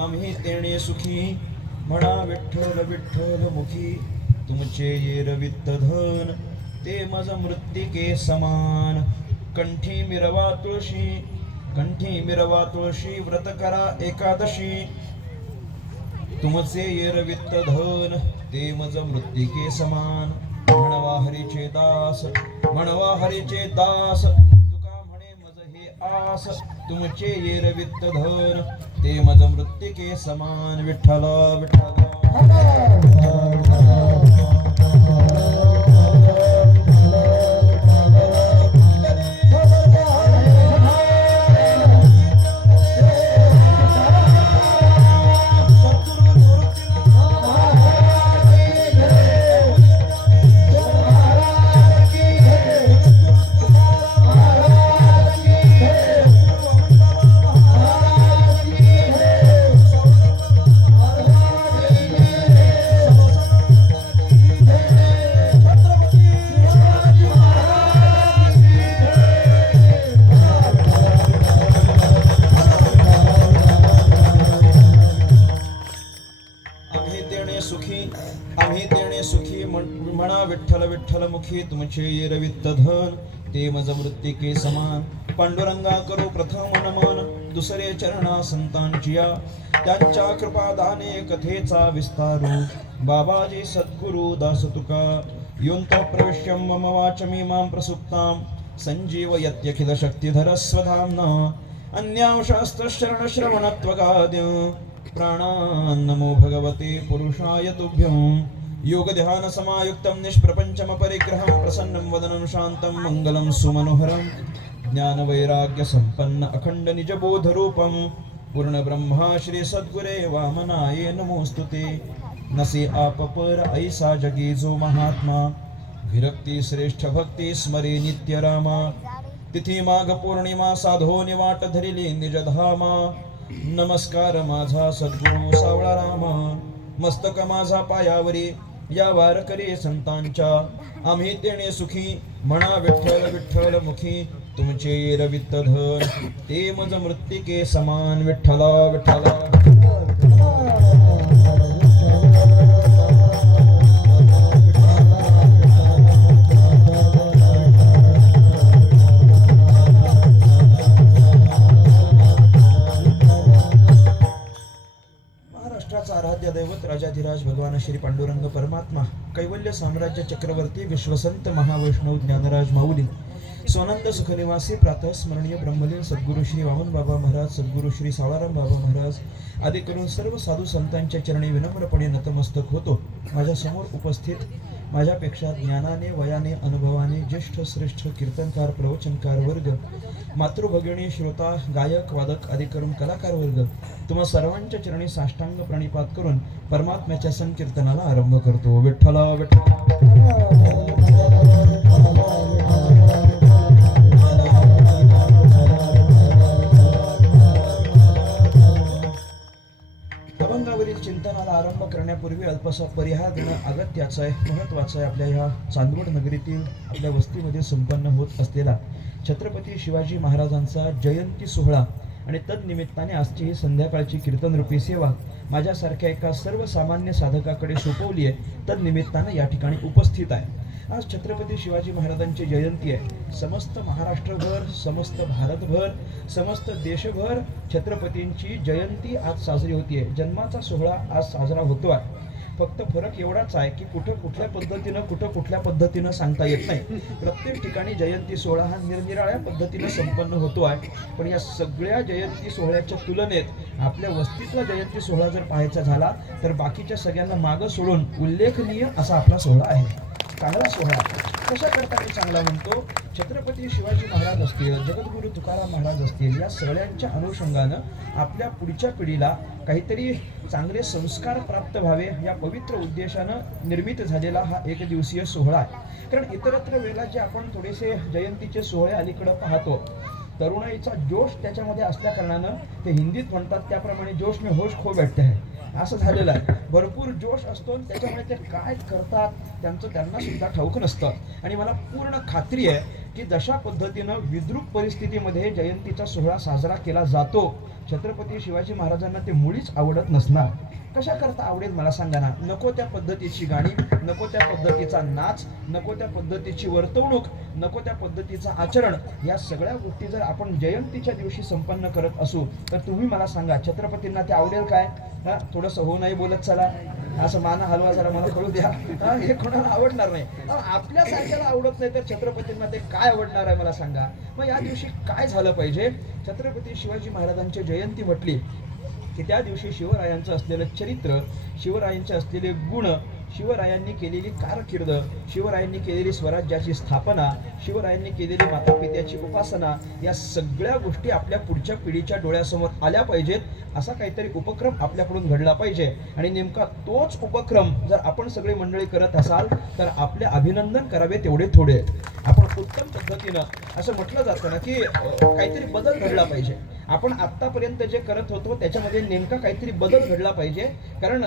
आम्ही तेणे सुखी म्हणा विठ्ठल विठ्ठल मुखी तुमचे येर वित्त धन ते मज मृत्तिके समान कंठी मिरवा तुळशी व्रत करा एकादशी तुमचे येर वित्त धन ते मज मृत्तिके समान म्हणवा हरीचे दास तुका म्हणे मज हे आस तुमचे येर वित्त धन ते मज मृत्तिके समान विठ्ठल विठ्ठल आम्ही तेणे सुखी म्हणा विठ्ठल विठ्ठल मुखी तुमचे येर वित्त धन ते मज मृत्तिके समान पांडुरंगा करू प्रथम नमन दुसरे चरणा संतांचिया त्यांच्या कृपादाने कथेचा विस्तारू बाबाजी सद्गुरु दास तुका योंत प्रविश्यं मम वाचमी मां प्रसुप्तां संजीवयत्यखिल शक्तिधर स्वधाम्ना अन्यांशास्त्र शरण श्रवणत्वगाद्य प्राणान्नमो भगवते पुरुषाय तुभ्यं योग ध्यान समायुक्तं निष्प्रपंचम परिग्रहं प्रसन्नं वदनं शान्तं मंगलं सुमनोहरं ज्ञान वैराग्य संपन्न अखंड निज बोध रूपं पूर्ण ब्रह्मा श्री सद्गुरे वामनाये नमोस्तुते नसे आप पर ऐसा जगी जो महात्मा विरक्ती श्रेष्ठ भक्ती स्मरे नित्य रामा तिथी माघ पौर्णिमा साधो निवाट धरिले निज धामा नमस्कार माझा सद्गुरु सावळा रामा मस्तक माझा पायावरी या वारकरी संतांच्या आम्ही तेणे सुखी म्हणा विठ्ठल विठ्ठल मुखी तुमचे येर वित्त धन ते मज मृत्तिके समान विठ्ठला विठ्ठला आराध्य दैवत राजाधिराज भगवान श्री पांडुरंग परमात्मा कैवल्य साम्राज्य चक्रवर्ती विश्वसंत महावैष्णव ज्ञानराज माऊली स्वानंद सुखनिवासी प्रातः स्मरणीय ब्रह्मलीन सद्गुरु श्री वामन बाबा महाराज सद्गुरु श्री सावळाराम बाबा महाराज आदी करून सर्व साधू संतांच्या चरणी विनम्रपणे नतमस्तक होतो. माझ्या समोर उपस्थित माझ्यापेक्षा ज्ञानाने वयाने अनुभवाने ज्येष्ठ श्रेष्ठ कीर्तनकार प्रवचनकार वर्ग मातृभगिनी श्रोता गायक वादक आदी करून कलाकार वर्ग तुम्हा सर्वांच्या चरणी साष्टांग प्रणिपात करून परमात्म्याच्या संकीर्तनाला आरंभ करतो. विठ्ठल विठ्ठल अभंगावरील चिंतनाला आरंभ करण्यापूर्वी अल्पसा परिहार देणं अगत्याचं आहे, महत्त्वाचं आहे. आपल्या ह्या चांदवड नगरीतील आपल्या वस्तीमध्ये संपन्न होत असलेला छत्रपती शिवाजी महाराजांचा जयंती सोहळा आणि तदनिमित्ताने आजची ही संध्याकाळची कीर्तनरूपी सेवा माझ्यासारख्या एका सर्वसामान्य साधकाकडे सोपवली आहे. तदनिमित्तानं या ठिकाणी उपस्थित आहे. आज छत्रपती शिवाजी महाराजांची जयंती आहे. समस्त महाराष्ट्रभर, समस्त भारतभर, समस्त देशभर छत्रपतींची जयंती आज साजरी होतीये. जन्माचा सोहळा आज साजरा होतो आहे. फक्त फरक एवढाच आहे की कुठल्या पद्धतीनं सांगता येत नाही. प्रत्येक ठिकाणी जयंती सोहळा हा निरनिराळ्या पद्धतीनं संपन्न होतो आहे. पण या सगळ्या जयंती सोहळ्याच्या तुलनेत आपल्या वस्तीतला जयंती सोहळा जर पाहायचा झाला तर बाकीच्या सगळ्यांना मागं सोडून उल्लेखनीय असा आपला सोहळा आहे. चांगला सोहळा कशा करता मी चांगला म्हणतो, छत्रपती शिवाजी महाराज असतील, जगद्गुरु तुकाराम महाराज असतील, या सगळ्यांच्या अनुषंगानं आपल्या पुढच्या पिढीला काहीतरी चांगले संस्कार प्राप्त व्हावे या पवित्र उद्देशानं निर्मित झालेला हा एक दिवसीय सोहळा आहे. कारण इतरत्र वेळेला जे आपण थोडेसे जयंतीचे सोहळे अलीकडे पाहतो, तरुणाईचा जोश त्याच्यामध्ये असल्या कारणानं ते हिंदीत म्हणतात त्याप्रमाणे जोश में होश खो बैठते है असं झालेलं आहे. भरपूर जोश असतो त्याच्यामुळे ते काय करतात त्यांना सुद्धा ठाऊक नसतं. आणि मला पूर्ण खात्री आहे की जशा पद्धतीनं विद्रूप परिस्थितीमध्ये जयंतीचा सोहळा साजरा केला जातो छत्रपती शिवाजी महाराजांना ते मुळीच आवडत नसणार. कशा करता आवडेल मला सांगा ना. नको त्या पद्धतीची गाणी, नको त्या पद्धतीचा नाच, नको त्या पद्धतीची वर्तवणूक, नको त्या पद्धतीचं आचरण, या सगळ्या गोष्टी जर आपण जयंतीच्या दिवशी संपन्न करत असू तर तुम्ही मला सांगा छत्रपतींना ते आवडेल काय? थोडंसं हो नाही बोलत चला, असं माना हलवा जरा मला कळू द्या, हे कोणाला आवडणार नाही. आपल्यासारख्याला आवडत नाही तर छत्रपतींना ते काय आवडणार आहे मला सांगा. मग या दिवशी काय झालं पाहिजे? छत्रपती शिवाजी महाराजांची जयंती म्हटली की त्या दिवशी शिवरायांचं असलेलं चरित्र, शिवरायांचे असलेले गुण, शिवरायांनी केलेली कारकीर्द, शिवरायांनी केलेली स्वराज्याची स्थापना, शिवरायांनी केलेली मातापित्याची उपासना, या सगळ्या गोष्टी आपल्या पुढच्या पिढीच्या डोळ्यासमोर आल्या पाहिजेत. असा काहीतरी उपक्रम आपल्याकडून घडला पाहिजे. आणि नेमका तोच उपक्रम जर आपण सगळी मंडळी करत असाल तर आपले अभिनंदन करावे तेवढे थोडे. आपण उत्तम पद्धतीनं असं म्हटलं जातं ना की काहीतरी बदल घडला पाहिजे. आपण आत्तापर्यंत जे करत होतो त्याच्यामध्ये नेमका काहीतरी बदल घडला पाहिजे. कारण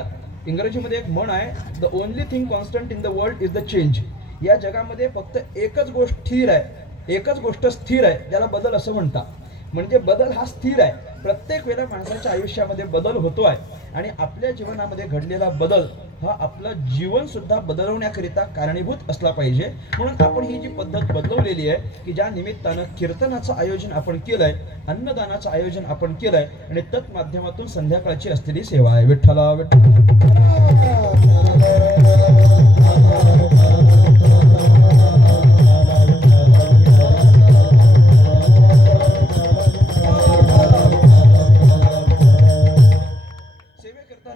इंग्रजीमध्ये एक म्हण आहे, the only thing constant in the world is the change. या जगामध्ये फक्त एकच गोष्ट स्थिर आहे, एकच गोष्ट स्थिर आहे, ज्याला बदल असं म्हणतात. म्हणजे बदल हा स्थिर आहे. प्रत्येक वेळेला माणसाच्या आयुष्यामध्ये बदल होतो आहे आणि आपल्या जीवनामध्ये घडलेला बदल हा आपलं जीवन सुद्धा बदलवण्याकरिता कारणीभूत असला पाहिजे. म्हणून आपण ही जी पद्धत बदलवलेली आहे की ज्या निमित्तानं कीर्तनाचं आयोजन आपण केलंय, अन्नदानाचं आयोजन आपण केलंय आणि तत् माध्यमातून संध्याकाळची असलेली सेवा आहे. विठ्ठला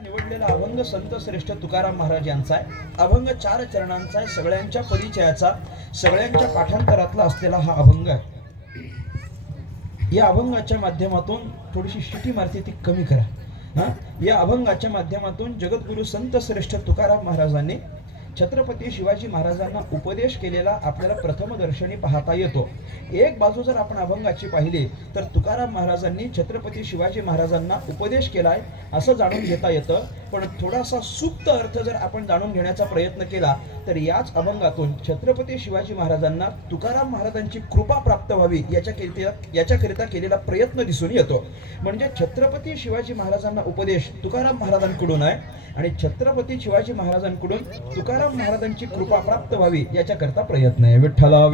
निवडलेला अभंग संत श्रेष्ठ तुकाराम महाराज यांचा आहे. अभंग 4 चरणांचा आहे, सगळ्यांच्या परिचयाचा, सगळ्यांच्या पाठांतरातला असलेला हा अभंग आहे. या अभंगाच्या माध्यमातून थोडीशी शिटी मारती ती कमी करा. या अभंगाच्या माध्यमातून जगद्गुरु संत श्रेष्ठ तुकाराम महाराजांनी छत्रपती शिवाजी महाराजांना उपदेश केलेला आपल्याला प्रथमदर्शनी पाहता येतो. एक बाजू जर आपण अभंगाची पाहिली तर तुकाराम महाराजांनी छत्रपती शिवाजी महाराजांना उपदेश केलाय असं जाणून घेता येतं. पण थोडासा सुप्त अर्थ जर आपण जाणून घेण्याचा प्रयत्न केला तर याच अभंगातून छत्रपती शिवाजी महाराजांना तुकाराम महाराजांची कृपा प्राप्त व्हावी याच्याकरिता केलेला प्रयत्न दिसून येतो. म्हणजे छत्रपती शिवाजी महाराजांना उपदेश तुकाराम महाराजांकडून आहे आणि छत्रपती शिवाजी महाराजांकडून तुकाराम महाराजांची कृपा प्राप्त व्हावी याच्याकरता प्रयत्न आहे. विठ्ठला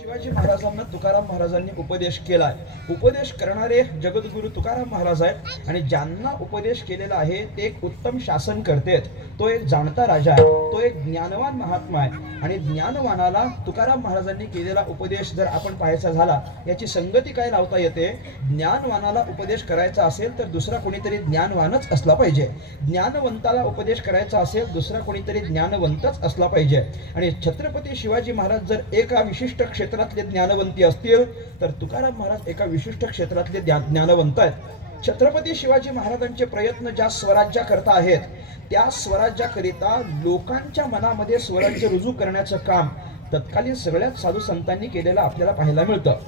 शिवाजी महाराजांना तुकाराम महाराजांनी उपदेश केलाय. उपदेश करणारे जगद्गुरु तुकाराम महाराज आहेत आणि ज्यांना उपदेश केलेला आहे ते एक उत्तम शासन करतेत. तो एक जाणता राजा आहे, तो एक ज्ञानवान महात्मा आहे आणि ज्ञानवानाला तुकाराम महाराजांनी केलेला उपदेश जर आपण पाहायचा झाला याची संगती काय लावता येते. ज्ञानवानाला उपदेश करायचा असेल तर दुसरा कोणीतरी ज्ञानवानच असला पाहिजे. ज्ञानवंताला उपदेश करायचा असेल दुसरा कोणीतरी ज्ञानवंतच असला पाहिजे. आणि छत्रपती शिवाजी महाराज जर एका विशिष्ट क्षेत्रातले ज्ञानवंती असतील तर तुकाराम महाराज एका विशिष्ट क्षेत्रातले ज्ञानवंत आहेत. छत्रपती शिवाजी महाराजांचे प्रयत्न ज्या स्वराज्याकरता आहेत त्या स्वराज्याकरिता लोकांच्या मनामध्ये स्वराज्य रुजू करण्याचं काम तत्कालीन सगळ्याच साधू संतांनी केलेलं आपल्याला पाहायला मिळतं.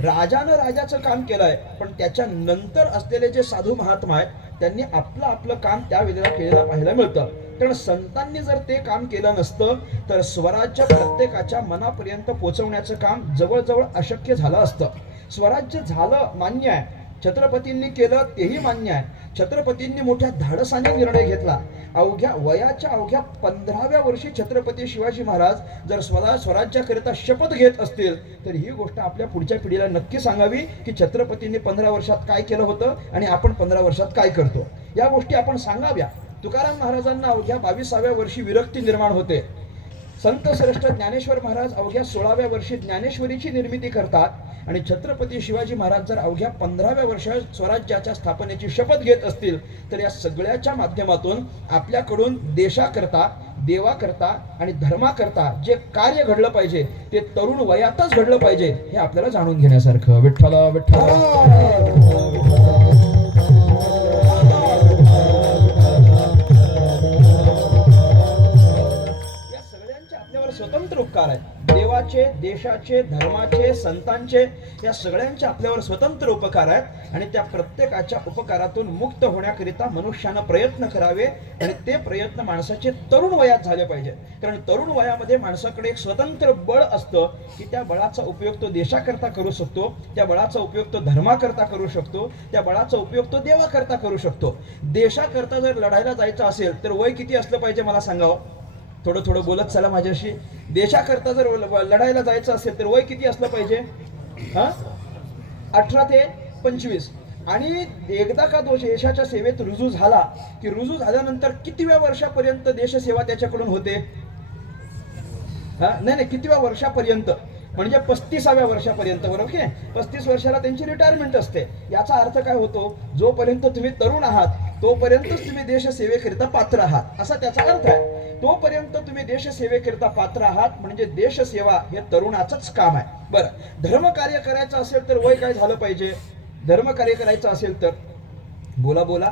राजानं राजाचं काम केलंय पण त्याच्या नंतर असलेले जे साधू महात्मा आहेत त्यांनी आपलं काम त्यावेळेला केलेलं पाहायला मिळतं. कारण संतांनी जर ते काम केलं नसतं तर स्वराज्य प्रत्येकाच्या मनापर्यंत पोहोचवण्याचं काम जवळजवळ अशक्य झालं असतं. स्वराज्य झालं मान्य आहे, छत्रपतींनी केलं तेही मान्य आहे. छत्रपतींनी मोठ्या धाडसाने निर्णय घेतला. वयाच्या अवघ्या 15व्या वर्षी छत्रपती शिवाजी महाराज जर स्वराज्याकरिता शपथ घेत असतील तर ही गोष्ट आपल्या पुढच्या पिढीला नक्की सांगावी की छत्रपतींनी 15 वर्षात काय केलं होतं आणि आपण 15 वर्षात काय करतो. या गोष्टी आपण सांगाव्या. तुकाराम महाराजांना अवघ्या 22व्या वर्षी विरक्ती निर्माण होते. संत श्रेष्ठ ज्ञानेश्वर महाराज अवघ्या 16व्या वर्षी ज्ञानेश्वरीची निर्मिती करतात आणि छत्रपती शिवाजी महाराज जर अवघ्या 15व्या वर्षात स्वराज्याच्या स्थापनेची शपथ घेत असतील तर या सगळ्याच्या माध्यमातून आपल्याकडून देशाकरता, देवाकरता आणि धर्माकरता जे कार्य घडलं पाहिजे ते तरुण वयातच घडलं पाहिजे हे आपल्याला जाणून घेण्यासारखं. विठ्ठला स्वतंत्र उपकार उपकार आहेत. देवाचे, देशाचे, धर्माचे, संतांचे, या सगळ्यांचे आपल्यावर स्वतंत्र उपकार आहेत आणि त्या प्रत्येकाच्या उपकारातून मुक्त होण्याकरिता मनुष्यानं प्रयत्न करावे आणि ते प्रयत्न माणसाचे तरुण वयात झाले पाहिजे. कारण तरुण वयामध्ये माणसाकडे एक स्वतंत्र बळ असतं की त्या बळाचा उपयोग तो देशाकरता करू शकतो, त्या बळाचा उपयोग तो धर्माकरता करू शकतो, त्या बळाचा उपयोग तो देवाकरता करू शकतो. देशाकरता जर लढायला जायचं असेल तर वय किती असलं पाहिजे मला सांगावं? थोडं थोडं बोलत चला माझ्याशी. देशाकरता जर लढायला जायचं असेल तर वय किती असलं पाहिजे? 18 ते 25. आणि एकदा का तो देशाच्या सेवेत रुजू झाला की रुजू झाल्यानंतर कितव्या वर्षापर्यंत देशसेवा त्याच्याकडून होते? नाही, कितव्या वर्षापर्यंत? म्हणजे 35व्या वर्षापर्यंत, बरोबर की? 35 वर्षाला त्यांची रिटायरमेंट असते. याचा अर्थ काय होतो? जोपर्यंत तुम्ही तरुण आहात तोपर्यंतच तुम्ही देशसेवेकरिता पात्र आहात, असा त्याचा अर्थ आहे. तोपर्यंत तुम्ही देशसेवेकरिता पात्र आहात म्हणजे देशसेवा हे तरुणाचंच काम आहे. बरं, धर्मकार्य करायचं असेल तर वय काय झालं पाहिजे? धर्मकार्य करायचं असेल तर बोला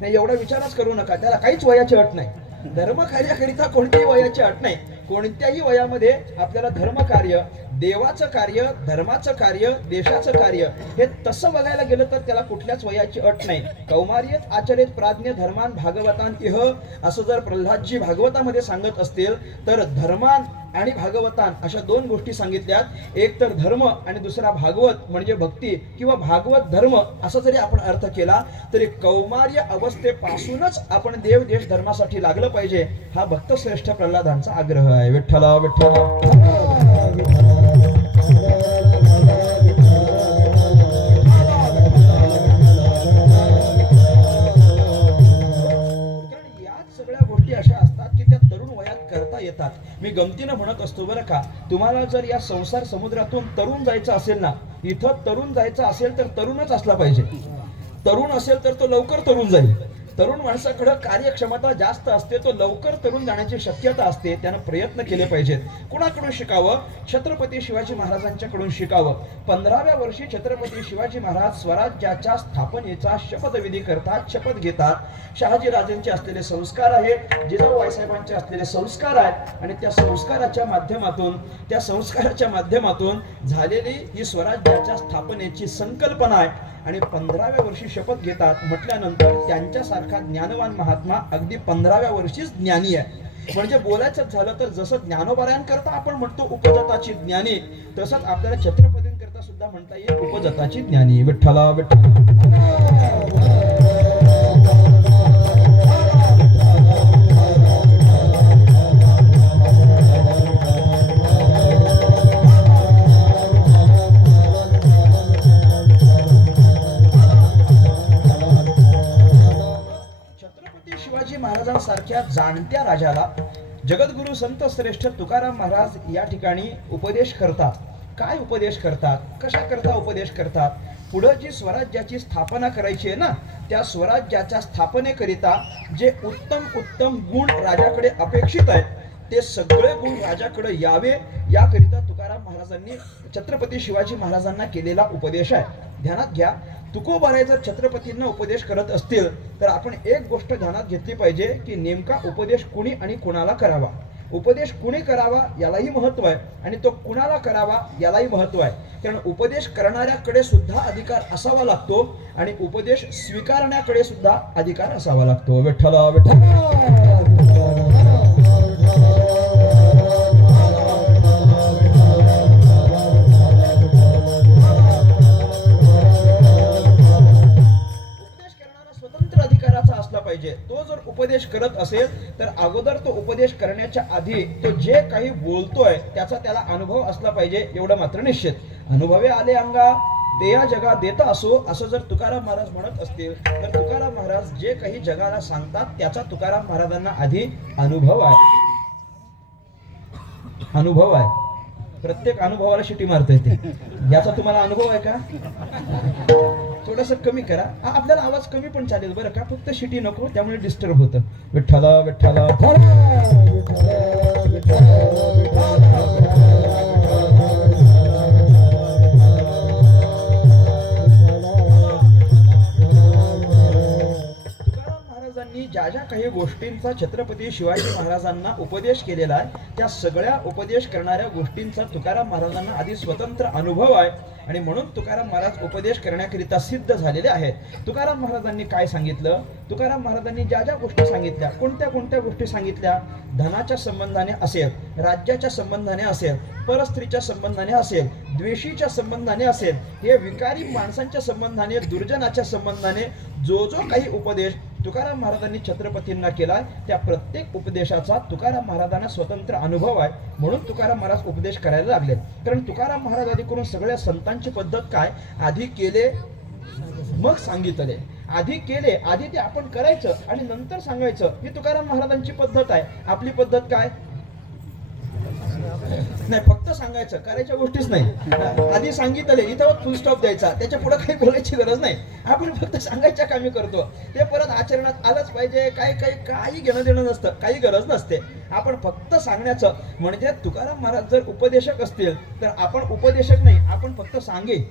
नाही, एवढा विचारच करू नका, त्याला काहीच वयाची अट नाही. धर्मकार्याकरिता कोणत्याही वयाची अट नाही. कोणत्याही वयामध्ये आपल्याला धर्मकार्य, देवाचं कार्य, धर्माचं कार्य, देशाचं कार्य हे तसं बघायला गेलं तर त्याला कुठल्याच वयाची अट नाही. कौमार्यत आचरेत प्राज्ञ धर्मान भागवतान इह, असं जर प्रल्हादजी भागवतामध्ये सांगत असतील तर धर्मान आणि भागवतान अशा दोन गोष्टी सांगितल्यात. एक तर धर्म आणि दुसरा भागवत म्हणजे भक्ती किंवा भागवत धर्म असा जरी आपण अर्थ केला तरी कौमार्य अवस्थेपासूनच आपण देव देश धर्मासाठी लागलं पाहिजे, हा भक्तश्रेष्ठ प्रल्हादांचा आग्रह आहे. विठ्ठला विठ्ठला. येतात. मी गमतीनं म्हणत असतो बरं का, तुम्हाला जर या संसार समुद्रातून तरुण जायचं असेल ना, इथं तरुण जायचं असेल तर तरुणच असला पाहिजे. तरुण असेल तर तो लवकर तरुण जाईल. तरुण माणसाकडे कार्यक्षमता जास्त असते, तो लवकर तरुण जाण्याची शक्यता असते. त्यानं प्रयत्न केले पाहिजेत. कुणाकडून शिकावं? छत्रपती शिवाजी महाराजांच्याकडून शिकावं. 15व्या वर्षी छत्रपती शिवाजी महाराज स्वराज्याच्या स्थापनेचा शपथविधी करतात, शपथ घेतात. शहाजी राजांचे असलेले संस्कार आहेत, जिजाऊ बाईसाहेबांचे असलेले संस्कार आहेत आणि त्या संस्काराच्या माध्यमातून झालेली ही स्वराज्याच्या स्थापनेची संकल्पना आहे. आणि 15व्या वर्षी शपथ घेतात म्हटल्यानंतर त्यांच्यासारखा ज्ञानवान महात्मा अगदी 15व्या वर्षीच ज्ञानी आहे. म्हणजे बोलायचं झालं तर जसं ज्ञानोबारायांकरता आपण म्हणतो उपजताची ज्ञानी, तसंच आपल्याला छत्रपतींकरता सुद्धा म्हणता येईल उपजताची ज्ञानी. विठ्ठला विठ्ठला. महाराजांसारख्या जाणत्या राजाला जगद्गुरु संत श्रेष्ठ तुकाराम महाराज या ठिकाणी उपदेश करतात. काय उपदेश करतात? कशा करता उपदेश करतात? पुढे जी स्वराज्याची स्थापना करायची आहे ना, त्या स्वराज्याच्या स्थापनेकरिता जे उत्तम गुण राजाकडे अपेक्षित आहेत ते सगळे गुण राजाकडे यावे याकरिता तुकाराम महाराजांनी छत्रपती शिवाजी महाराजांना केलेला उपदेश आहे. ध्यानात घ्या, तुकोबाराय जर छत्रपतींना उपदेश करत असतील तर आपण एक गोष्ट ध्यानात घेतली पाहिजे की नेमका उपदेश कुणी आणि कुणाला करावा. उपदेश कुणी करावा यालाही महत्व आहे आणि तो कुणाला करावा यालाही महत्व आहे. कारण उपदेश करणाऱ्याकडे सुद्धा अधिकार असावा लागतो आणि उपदेश स्वीकारण्याकडे सुद्धा अधिकार असावा लागतो. विठ्ठला विठ्ठला. तो जर उपदेश करत असेल तर अगोदर तो उपदेश करण्याच्या आधी तो जे काही बोलतोय त्याचा त्याला अनुभव असला पाहिजे, एवढं मात्र निश्चित. अनुभवे आले अंगा ते या जगा देता असो, असं जर तुकाराम महाराज म्हणत असतील तर तुकाराम महाराज जे काही जगाला सांगतात त्याचा तुकाराम महाराजांना आधी अनुभव आहे. प्रत्येक अनुभवाला शिटी मारता येते. याचा तुम्हाला अनुभव आहे का? थोडस कमी करा. आपल्याला आवाज कमी पण चालेल बरं का, फक्त शिटी नको, त्यामुळे डिस्टर्ब होतं. विठ्ठला विठ्ठला. तुकाराम महाराजांनी ज्या ज्या काही गोष्टींचा छत्रपती शिवाजी महाराजांना उपदेश केलेला आहे त्या सगळ्या उपदेश करणाऱ्या गोष्टींचा तुकाराम महाराजांना आधी स्वतंत्र अनुभव आहे आणि म्हणून तुकाराम महाराज उपदेश करण्याकरिता सिद्ध झालेले आहेत. तुकाराम महाराजांनी काय सांगितलं? तुकाराम महाराजांनी ज्या ज्या गोष्टी सांगितल्या, कोणत्या कोणत्या गोष्टी सांगितल्या? धनाच्या संबंधाने असेल, राज्याच्या संबंधाने असेल, परस्त्रीच्या संबंधाने असेल, द्वेषीच्या संबंधाने असेल, हे विकारी माणसांच्या संबंधाने, दुर्जनाच्या संबंधाने जो जो काही उपदेश तुकाराम महाराजांनी छत्रपतींना केला त्या प्रत्येक उपदेशाचा तुकाराम महाराजांना स्वतंत्र अनुभव आहे. म्हणून तुकाराम महाराज उपदेश करायला लागले. कारण तुकाराम महाराज आधी करून सगळ्या संतांची पद्धत काय? आधी केले मग सांगितले. आधी केले, आधी ते आपण करायचं आणि नंतर सांगायचं, ही तुकाराम महाराजांची पद्धत आहे. आपली पद्धत काय? नाही, फक्त सांगायचं, करायच्या गोष्टीच नाही. आधी सांगितले, इथं फुल स्टॉप द्यायचा, त्याच्या पुढे काही बोलायची गरज नाही. आपण फक्त सांगायच्या कामी करतो, ते परत आचरणात आलंच पाहिजे. काही घेणं देणं नसतं, काही गरज नसते. आपण फक्त सांगण्याचं. म्हणजे तुकाराम महाराज जर उपदेशक असतील तर आपण उपदेशक नाही, आपण फक्त सांगे.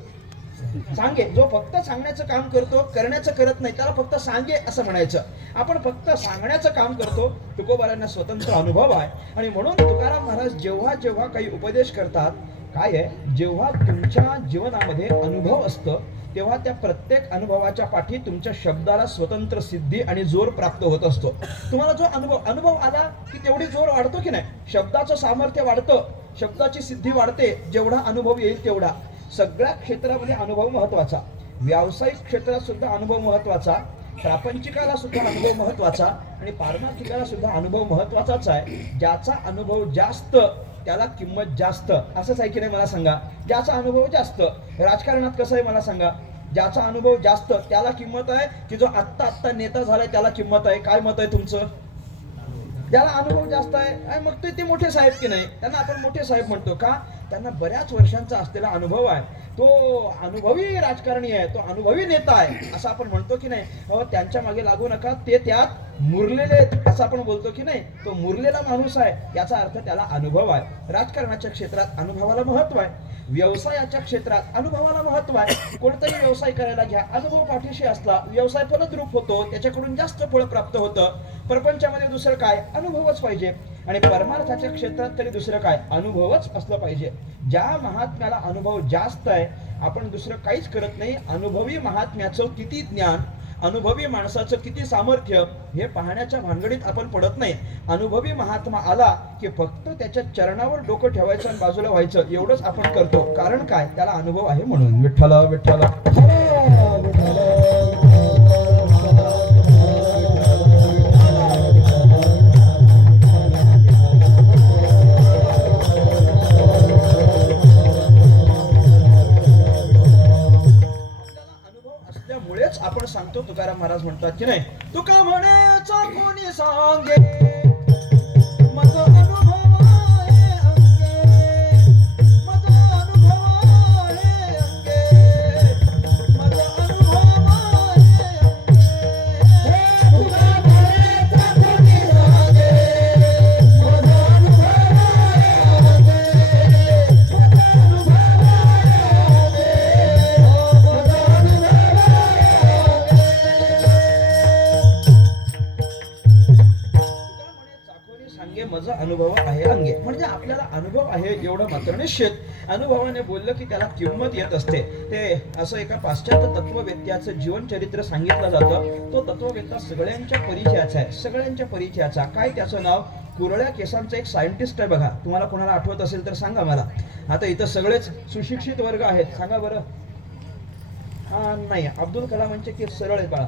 जो फक्त सांगण्याचं काम करतो, करण्याचं करत नाही, त्याला फक्त सांगे असं म्हणायचं. आपण फक्त सांगण्याचं काम करतो. तुकोबारांना स्वतंत्र अनुभव आहे आणि म्हणून तुकाराम महाराज जेव्हा जेव्हा काही उपदेश करतात, काय आहे, जेव्हा तुमच्या जीवनामध्ये अनुभव असतं तेव्हा त्या प्रत्येक अनुभवाच्या पाठी तुमच्या शब्दाला स्वतंत्र सिद्धी आणि जोर प्राप्त होत असतो. तुम्हाला जो अनुभव आला की तेवढी जोर वाढतो की नाही? शब्दाचं सामर्थ्य वाढतं, शब्दाची सिद्धी वाढते. जेवढा अनुभव येईल तेवढा. सगळ्या क्षेत्रामध्ये अनुभव महत्वाचा. व्यावसायिक क्षेत्रात सुद्धा अनुभव महत्वाचा, प्रापंचिकाला सुद्धा अनुभव महत्वाचा आणि पारमार्थिकाला सुद्धा अनुभव महत्वाचाच आहे. ज्याचा अनुभव जास्त त्याला किंमत जास्त, असंच आहे की नाही? मला सांगा, ज्याचा अनुभव जास्त. राजकारणात कसं आहे मला सांगा? ज्याचा अनुभव जास्त त्याला किंमत आहे की जो आत्ता नेता झालाय त्याला किंमत आहे? काय मत आहे तुमचं? ज्याला अनुभव जास्त आहे, मग ते मोठे साहेब की नाही, त्यांना आपण मोठे साहेब म्हणतो का? त्यांना बऱ्याच वर्षांचा असलेला अनुभव आहे, तो अनुभवी राजकारणी आहे, तो अनुभवी नेता आहे असं आपण म्हणतो की नाही? हो, त्यांच्या मागे लागू नका, ते त्यात मुरलेले असं आपण बोलतो की नाही? तो मुरलेला माणूस आहे, याचा अर्थ त्याला अनुभव आहे. राजकारणाच्या क्षेत्रात अनुभवाला महत्व आहे, व्यवसायाच्या क्षेत्रात अनुभवाला महत्व आहे. कोणताही व्यवसाय करायला घ्या, अनुभव पाठीशी असला व्यवसाय फलद्रूप होतो, त्याच्याकडून जास्त फळ प्राप्त होतं. प्रपंचामध्ये दुसरं काय? अनुभवच पाहिजे. आणि परमार्थाच्या क्षेत्रात तरी दुसरं काय? अनुभवच असलं पाहिजे. ज्या महात्म्याला अनुभव जास्त आहे, आपण दुसरं काहीच करत नाही. अनुभवी महात्म्याचं किती ज्ञान, अनुभवी माणसाचं किती सामर्थ्य हे पाहण्याच्या भानगडीत आपण पडत नाही. अनुभवी महात्मा आला की फक्त त्याच्या चरणावर डोकं ठेवायचं आणि बाजूला व्हायचं, एवढंच आपण करतो. कारण काय? त्याला अनुभव आहे म्हणून. विठ्ठल विठ्ठल आपण सांगतो. तुकाराम महाराज म्हणतात की नाही, तुका म्हणायचा कोणी सांगे मज अनुभव आहे अंगे, मज अनुभव आहे अंगे, मज अनुभव आहे अंगे. तुका म्हणायचा कोणी सांगे मज अनुभव आहे अंगे, मज अनुभव आहे अंगे, माझा अनुभव आहे अंगे. म्हणजे आपल्याला अनुभव आहे एवढं मात्र निश्चित. अनुभवाने बोललं की त्याला किंमत येत असते. ते असं एका पाश्चात्य तत्ववेत्याचं जीवन चरित्र सांगितलं जातं. तो तत्ववेत्ता सगळ्यांच्या परिचयाचा आहे, सगळ्यांच्या परिचयाचा. काय त्याचं नाव? कुरळ्या केसांचा एक सायंटिस्ट आहे बघा. तुम्हाला कोणाला आठवत असेल तर सांगा मला. आता इथं सगळेच सुशिक्षित वर्ग आहेत, सांगा बरं. नाही, अब्दुल कलामांचे केस सरळ आहे बाळा.